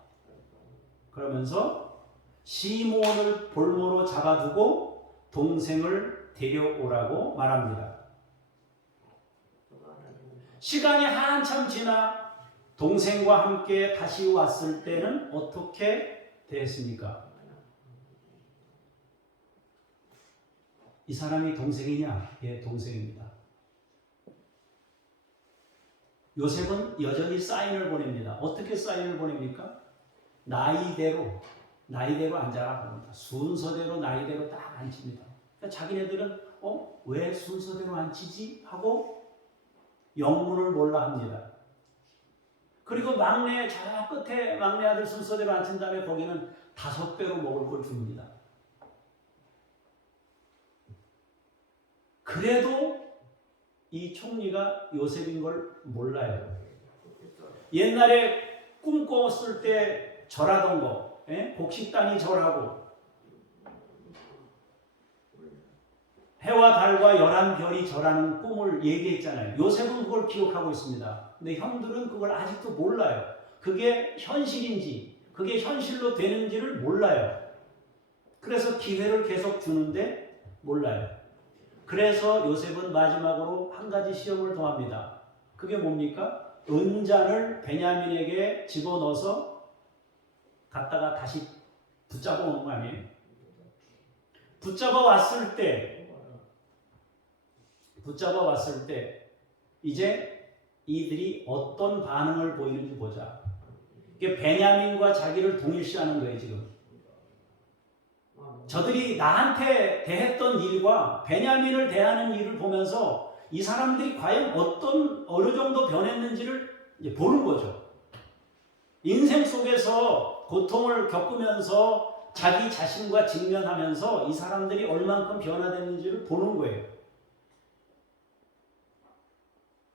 그러면서 시몬을 볼모로 잡아두고 동생을 데려오라고 말합니다. 시간이 한참 지나 동생과 함께 다시 왔을 때는 어떻게 됐습니까? 이 사람이 동생이냐? 예, 동생입니다. 요셉은 여전히 사인을 보냅니다. 어떻게 사인을 보냅니까? 나이대로 앉아라 합니다. 순서대로 나이대로 딱 앉힙니다. 그러니까 자기네들은 왜 순서대로 앉히지? 하고 영문을 몰라 합니다. 그리고 막내 저 끝에 막내 아들 순서대로 앉힌 다음에 거기는 5배로 먹을 걸 줍니다. 그래도 이 총리가 요셉인 걸 몰라요. 옛날에 꿈꿨을 때 절하던 거, 곡식단이 절하고 해와 달과 11별이 절하는 꿈을 얘기했잖아요. 요셉은 그걸 기억하고 있습니다. 근데 형들은 그걸 아직도 몰라요. 그게 현실인지 그게 현실로 되는지를 몰라요. 그래서 기회를 계속 주는데 몰라요. 그래서 요셉은 마지막으로 한 가지 시험을 더합니다. 그게 뭡니까? 은잔을 베냐민에게 집어넣어서 갖다가 다시 붙잡아 오는 거 아니에요? 붙잡아 왔을 때 이제 이들이 어떤 반응을 보이는지 보자. 이게 베냐민과 자기를 동일시하는 거예요, 지금. 저들이 나한테 대했던 일과 베냐민을 대하는 일을 보면서 이 사람들이 과연 어느 정도 변했는지를 이제 보는 거죠. 인생 속에서 고통을 겪으면서 자기 자신과 직면하면서 이 사람들이 얼만큼 변화됐는지를 보는 거예요.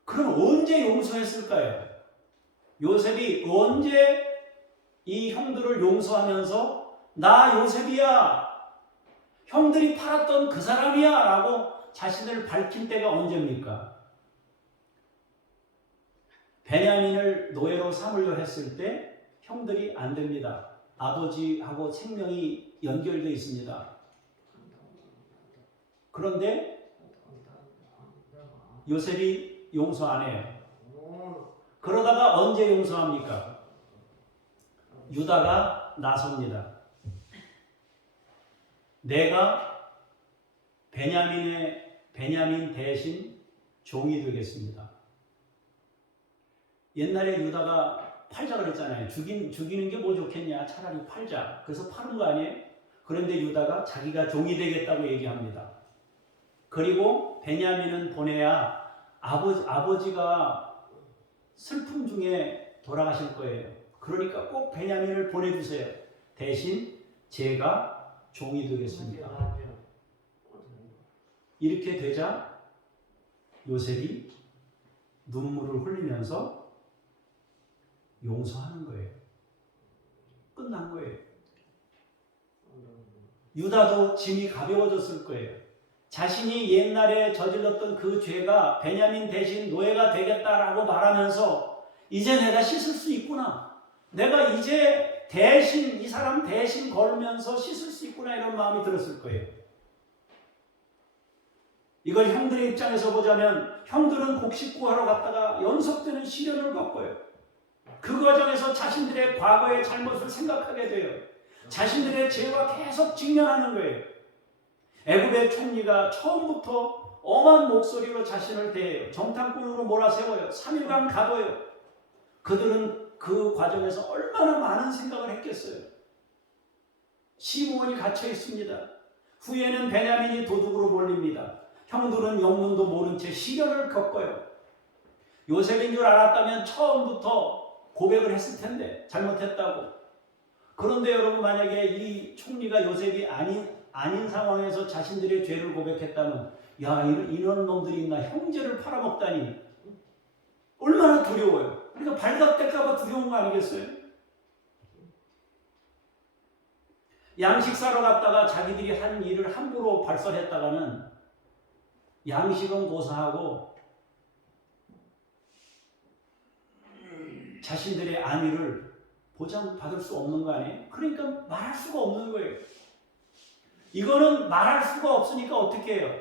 그럼 언제 용서했을까요? 요셉이 언제 이 형들을 용서하면서 나 요셉이야, 형들이 팔았던 그 사람이야 라고 자신을 밝힌 때가 언제입니까? 베냐민을 노예로 삼으려 했을 때 형들이 안 됩니다. 아버지하고 생명이 연결되어 있습니다. 그런데 요셉이 용서 안 해요. 그러다가 언제 용서합니까? 유다가 나섭니다. 내가 베냐민 대신 종이 되겠습니다. 옛날에 유다가 팔자 그랬잖아요. 죽이는 게 뭐 좋겠냐? 차라리 팔자. 그래서 파는 거 아니에요? 그런데 유다가 자기가 종이 되겠다고 얘기합니다. 그리고 베냐민은 보내야 아버지가 슬픔 중에 돌아가실 거예요. 그러니까 꼭 베냐민을 보내주세요. 대신 제가 종이 되겠습니다. 이렇게 되자 요셉이 눈물을 흘리면서 용서하는 거예요. 끝난 거예요. 유다도 짐이 가벼워졌을 거예요. 자신이 옛날에 저질렀던 그 죄가 베냐민 대신 노예가 되겠다라고 말하면서 이제 내가 씻을 수 있구나. 내가 이제 대신 이 사람 대신 걸면서 씻을 수 있구나 이런 마음이 들었을 거예요. 이걸 형들의 입장에서 보자면 형들은 곡식 구하러 갔다가 연속되는 시련을 겪어요. 그 과정에서 자신들의 과거의 잘못을 생각하게 돼요. 자신들의 죄와 계속 직면하는 거예요. 애굽의 총리가 처음부터 엄한 목소리로 자신을 대해요. 정탐꾼으로 몰아세워요. 3일간 가둬요. 그들은 그 과정에서 얼마나 많은 생각을 했겠어요. 시므온이 갇혀 있습니다. 후에는 베냐민이 도둑으로 몰립니다. 형들은 영문도 모른 채 시련을 겪어요. 요셉인 줄 알았다면 처음부터 고백을 했을 텐데 잘못했다고. 그런데 여러분, 만약에 이 총리가 요셉이 아닌 상황에서 자신들의 죄를 고백했다면, 야, 이런 놈들이 있나, 형제를 팔아먹다니, 얼마나 두려워요. 그러니까 발각될까봐 두려운 거 아니겠어요? 양식 사러 갔다가 자기들이 한 일을 함부로 발설했다가는 양식은 고사하고 자신들의 안위를 보장받을 수 없는 거 아니에요? 그러니까 말할 수가 없는 거예요. 이거는 말할 수가 없으니까 어떻게 해요?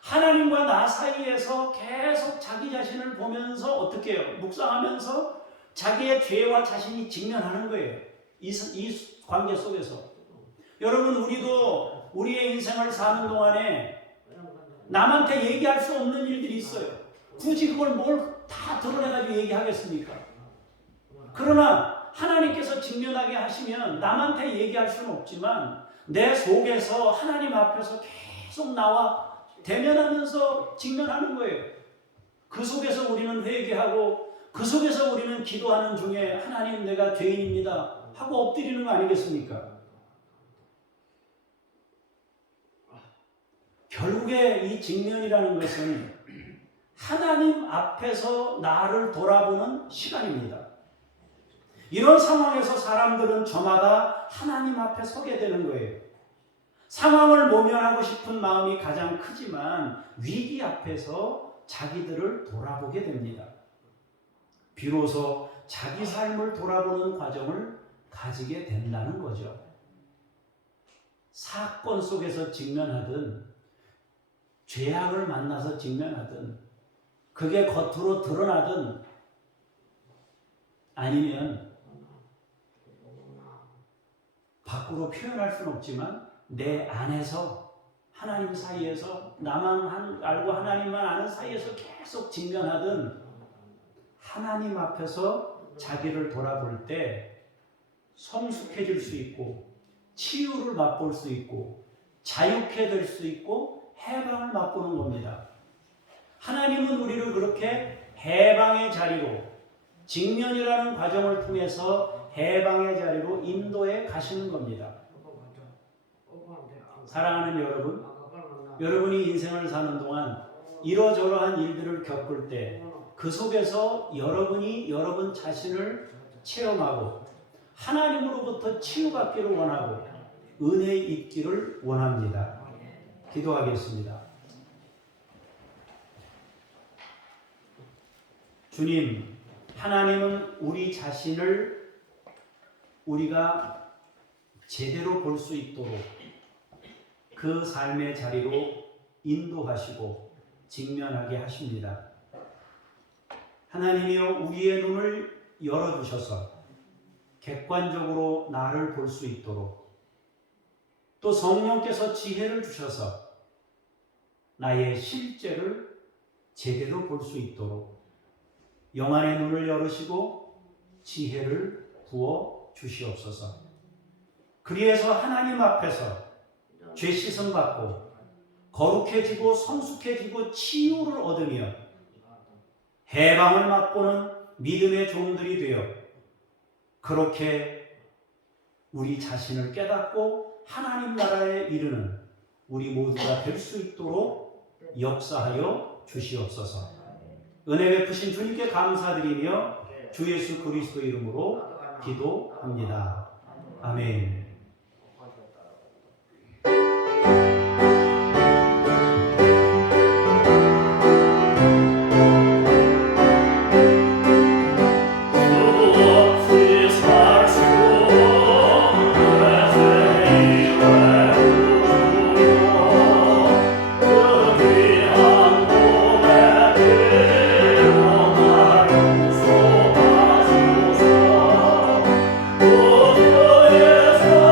하나님과 나 사이에서 계속 자기 자신을 보면서 어떻게 해요? 묵상하면서 자기의 죄와 자신이 직면하는 거예요. 이 관계 속에서. 여러분, 우리도 우리의 인생을 사는 동안에 남한테 얘기할 수 없는 일들이 있어요. 굳이 그걸 뭘 다 드러내가지고 얘기하겠습니까? 그러나 하나님께서 직면하게 하시면 남한테 얘기할 수는 없지만 내 속에서 하나님 앞에서 계속 나와 대면하면서 직면하는 거예요. 그 속에서 우리는 회개하고 그 속에서 우리는 기도하는 중에 하나님, 내가 죄인입니다 하고 엎드리는 거 아니겠습니까? 결국에 이 직면이라는 것은 하나님 앞에서 나를 돌아보는 시간입니다. 이런 상황에서 사람들은 저마다 하나님 앞에 서게 되는 거예요. 상황을 모면하고 싶은 마음이 가장 크지만 위기 앞에서 자기들을 돌아보게 됩니다. 비로소 자기 삶을 돌아보는 과정을 가지게 된다는 거죠. 사건 속에서 직면하든 죄악을 만나서 직면하든 그게 겉으로 드러나든 아니면 밖으로 표현할 수는 없지만 내 안에서 하나님 사이에서 나만 알고 하나님만 아는 사이에서 계속 직면하든 하나님 앞에서 자기를 돌아볼 때 성숙해질 수 있고 치유를 맛볼 수 있고 자유케 될 수 있고 해방을 맛보는 겁니다. 하나님은 우리를 그렇게 해방의 자리로, 직면이라는 과정을 통해서 해방의 자리로 인도해 가시는 겁니다. 사랑하는 여러분, 여러분이 인생을 사는 동안 이러저러한 일들을 겪을 때 그 속에서 여러분이 여러분 자신을 체험하고 하나님으로부터 치유받기를 원하고 은혜 입기를 원합니다. 기도하겠습니다. 주님, 하나님은 우리 자신을 우리가 제대로 볼 수 있도록 그 삶의 자리로 인도하시고 직면하게 하십니다. 하나님이여, 우리의 눈을 열어주셔서 객관적으로 나를 볼 수 있도록, 또 성령께서 지혜를 주셔서 나의 실제를 제대로 볼 수 있도록 영안의 눈을 열으시고 지혜를 부어 주시옵소서. 그리해서 하나님 앞에서 죄 씻음 받고 거룩해지고 성숙해지고 치유를 얻으며 해방을 맛보는 믿음의 종들이 되어 그렇게 우리 자신을 깨닫고 하나님 나라에 이르는 우리 모두가 될 수 있도록 역사하여 주시옵소서. 은혜 베푸신 주님께 감사드리며 주 예수 그리스도 이름으로 기도합니다. 아멘. Oh,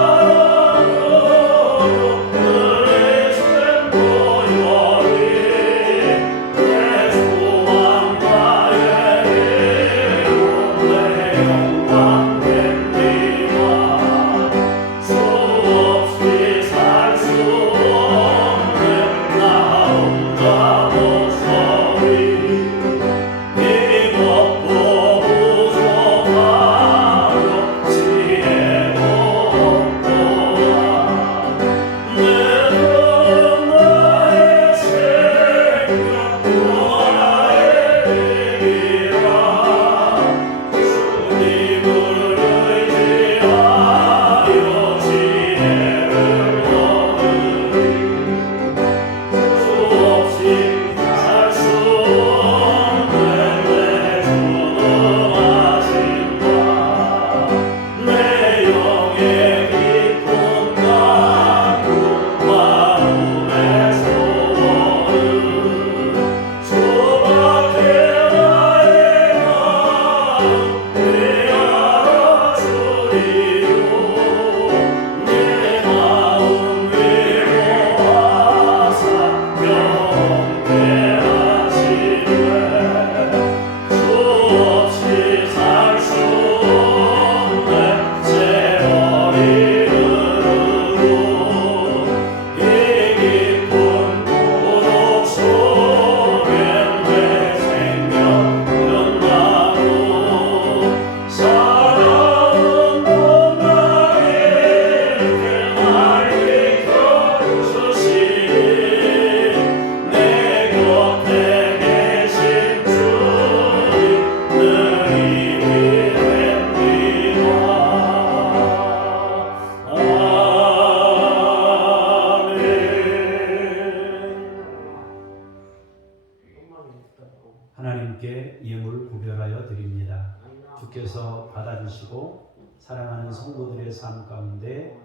하나님께 예물 구별하여 드립니다. 주께서 받아주시고 사랑하는 성도들의 삶 가운데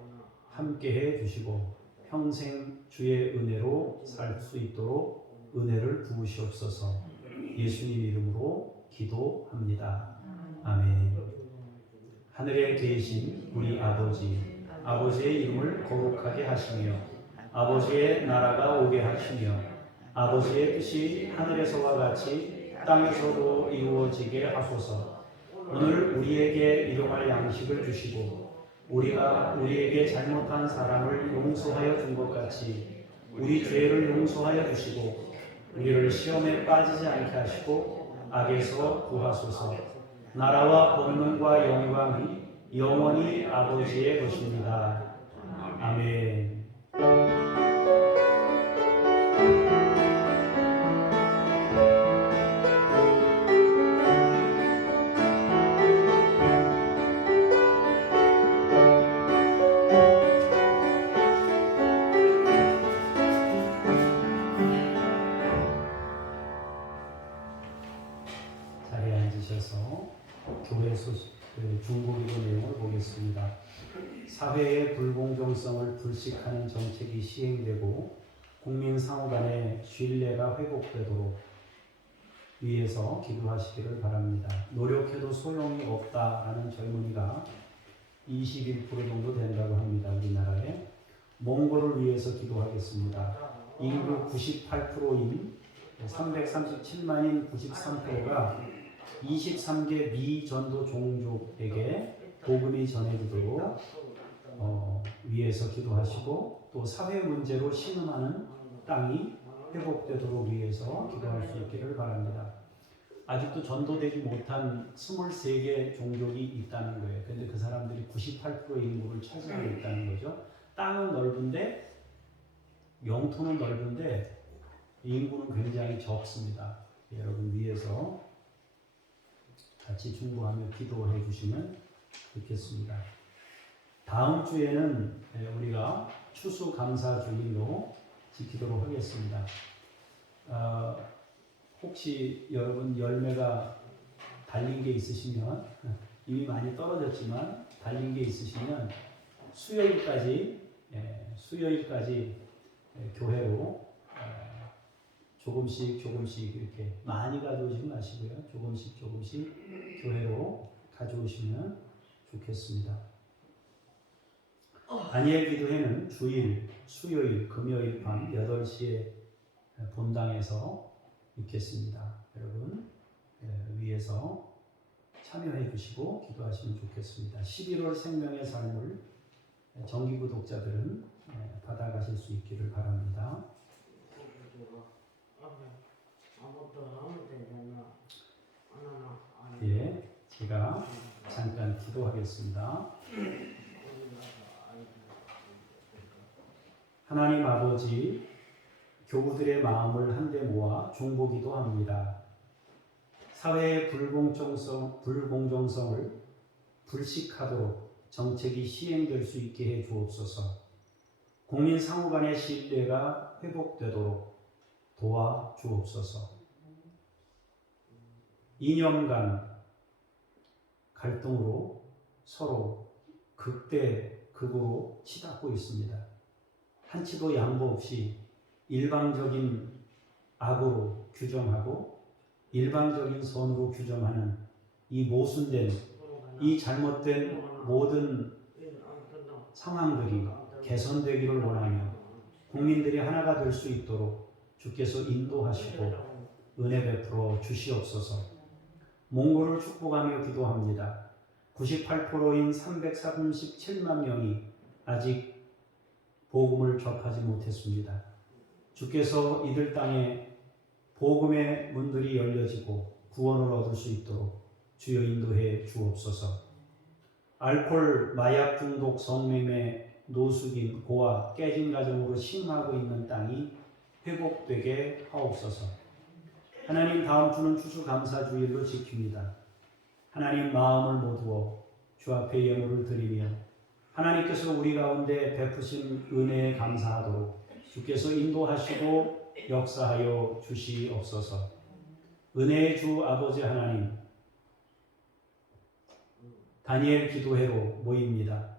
함께해 주시고 평생 주의 은혜로 살 수 있도록 은혜를 부으시옵소서. 예수님 이름으로 기도합니다. 아멘. 하늘에 계신 우리 아버지, 아버지의 이름을 거룩하게 하시며 아버지의 나라가 오게 하시며 아버지의 뜻이 하늘에서와 같이 땅에서도 이루어지게 하소서. 오늘 우리에게 일용할 양식을 주시고 우리가 우리에게 잘못한 사람을 용서하여 준 것 같이 우리 죄를 용서하여 주시고 우리를 시험에 빠지지 않게 하시고 악에서 구하소서. 나라와 권능과 영광이 영원히 아버지의 것입니다. 아멘. 자리에 앉으셔서 교회 소식, 중보기도 내용을 보겠습니다. 사회의 불공정성을 불식하는 정책이 시행되고 국민 상호 간의 신뢰가 회복되도록 위해서 기도하시기를 바랍니다. 노력해도 소용이 없다라는 젊은이가 21% 정도 된다고 합니다. 우리나라에. 몽골을 위해서 기도하겠습니다. 인구 98%인 337만인 93%가 23개 미전도 종족에게 복음이 전해지도록 위해서 기도하시고 또 사회 문제로 신음하는 땅이 회복되도록 위해서 기도할 수 있기를 바랍니다. 아직도 전도되지 못한 23개 종족이 있다는 거예요. 그런데 그 사람들이 98%의 인구를 차지하고 있다는 거죠. 땅은 넓은데 영토는 넓은데 인구는 굉장히 적습니다. 여러분 위해서 같이 중보하며 기도해 주시면 좋겠습니다. 다음 주에는 우리가 추수감사주일로 지키도록 하겠습니다. 혹시 여러분 열매가 달린 게 있으시면 이미 많이 떨어졌지만 달린 게 있으시면 수요일까지 교회로 조금씩 이렇게 많이 가져오지 마시고요. 조금씩 교회로 가져오시면 좋겠습니다. 다니엘 기도회는 주일, 수요일, 금요일 밤 8시에 본당에서 있겠습니다. 여러분 위에서 참여해 주시고 기도하시면 좋겠습니다. 11월 생명의 삶을 정기 구독자들은 받아가실 수 있기를 바랍니다. 예, 제가 잠깐 기도하겠습니다. 하나님 아버지, 교우들의 마음을 한데 모아 중보기도 합니다. 사회의 불공정성을 불식하도록 정책이 시행될 수 있게 해 주옵소서. 국민 상호 간의 신뢰가 회복되도록 도와 주옵소서. 이념간 갈등으로 서로 극으로 치닫고 있습니다. 한치도 양보 없이 일방적인 악으로 규정하고 일방적인 선으로 규정하는 이 모순된, 이 잘못된 모든 상황들이 개선되기를 원하며 국민들이 하나가 될 수 있도록 주께서 인도하시고 은혜 베풀어 주시옵소서. 몽골을 축복하며 기도합니다. 98%인 337만 명이 아직 복음을 접하지 못했습니다. 주께서 이들 땅에 복음의 문들이 열려지고 구원을 얻을 수 있도록 주여 인도해 주옵소서. 알코올, 마약 중독, 성매매, 노숙인, 고아, 깨진 가정으로 심하고 있는 땅이 회복되게 하옵소서. 하나님 다음 주는 추수감사주일로 지킵니다. 하나님 마음을 모두어 주 앞에 예물을 드리며 하나님께서 우리 가운데 베푸신 은혜에 감사하도록 주께서 인도하시고 역사하여 주시옵소서. 은혜의 주 아버지 하나님, 다니엘 기도회로 모입니다.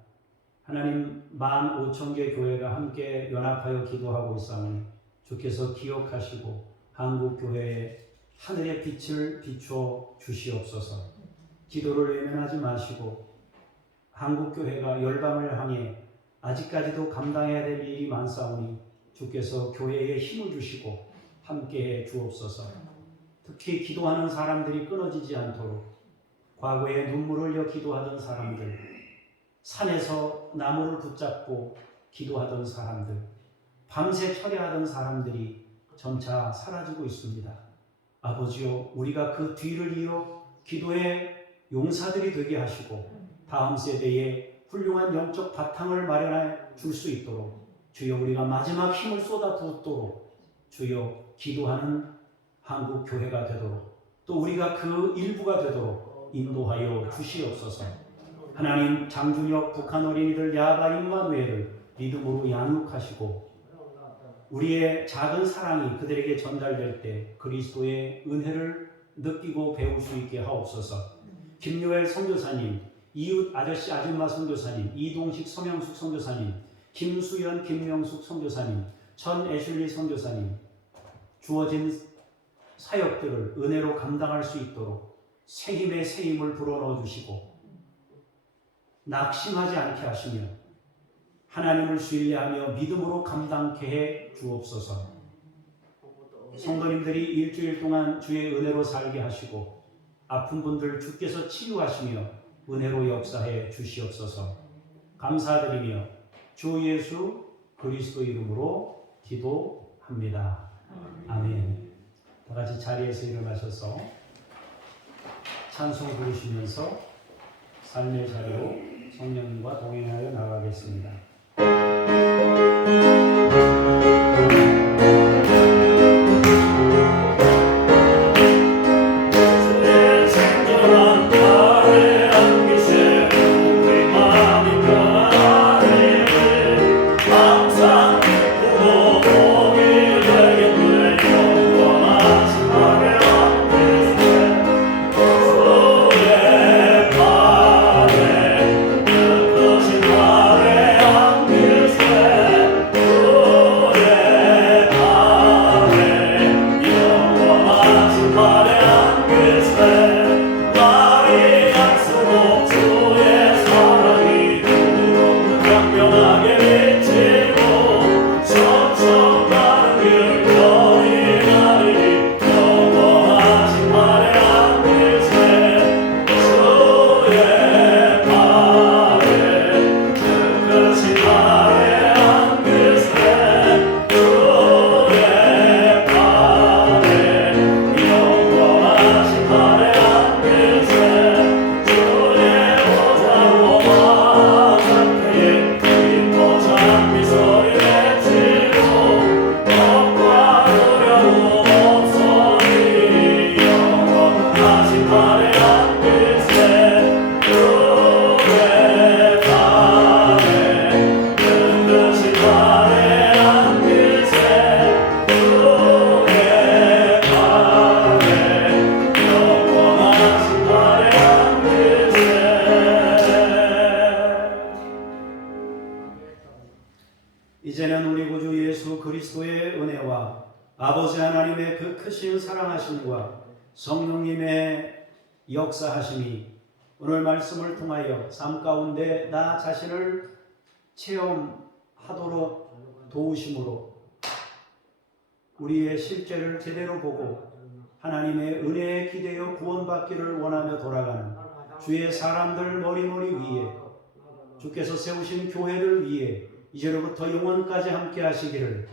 하나님, 15,000개 교회가 함께 연합하여 기도하고 있사오니 주께서 기억하시고 한국교회에 하늘의 빛을 비추어 주시옵소서. 기도를 외면하지 마시고 한국교회가 열방을 향해 아직까지도 감당해야 될 일이 많사오니 주께서 교회에 힘을 주시고 함께해 주옵소서. 특히 기도하는 사람들이 끊어지지 않도록, 과거에 눈물을 흘려 기도하던 사람들, 산에서 나무를 붙잡고 기도하던 사람들, 밤새 철야하던 사람들이 점차 사라지고 있습니다. 아버지요, 우리가 그 뒤를 이어 기도의 용사들이 되게 하시고 다음 세대에 훌륭한 영적 바탕을 마련해 줄 수 있도록, 주여 우리가 마지막 힘을 쏟아 붓도록, 주여 기도하는 한국 교회가 되도록, 또 우리가 그 일부가 되도록 인도하여 주시옵소서. 하나님, 장준혁 북한 어린이들 야바 임마누엘을 믿음으로 양육하시고 우리의 작은 사랑이 그들에게 전달될 때 그리스도의 은혜를 느끼고 배울 수 있게 하옵소서. 김요엘 선교사님, 이웃 아저씨 아줌마 선교사님, 이동식 서명숙 선교사님, 김수연 김명숙 선교사님, 전 애슐리 선교사님, 주어진 사역들을 은혜로 감당할 수 있도록 새 힘의 새 힘을 불어넣어 주시고 낙심하지 않게 하시며 하나님을 신뢰하며 믿음으로 감당케 해 주옵소서. 성도님들이 일주일 동안 주의 은혜로 살게 하시고 아픈 분들 주께서 치유하시며 은혜로 역사해 주시옵소서. 감사드리며 주 예수 그리스도 이름으로 기도합니다. 아멘. 다 같이 자리에서 일어나셔서 찬송 부르시면서 삶의 자리로 성령님과 동행하여 나가겠습니다. 이제는 우리 구주 예수 그리스도의 은혜와 아버지 하나님의 그 크신 사랑하심과 성령님의 역사하심이 오늘 말씀을 통하여 삶 가운데 나 자신을 체험하도록 도우심으로 우리의 실제를 제대로 보고 하나님의 은혜에 기대어 구원받기를 원하며 돌아가는 주의 사람들 머리머리 위에 주께서 세우신 교회를 위해 이제로부터 영원까지 함께 하시기를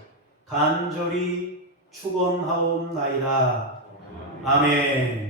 간절히 축원하옵나이다. 아멘.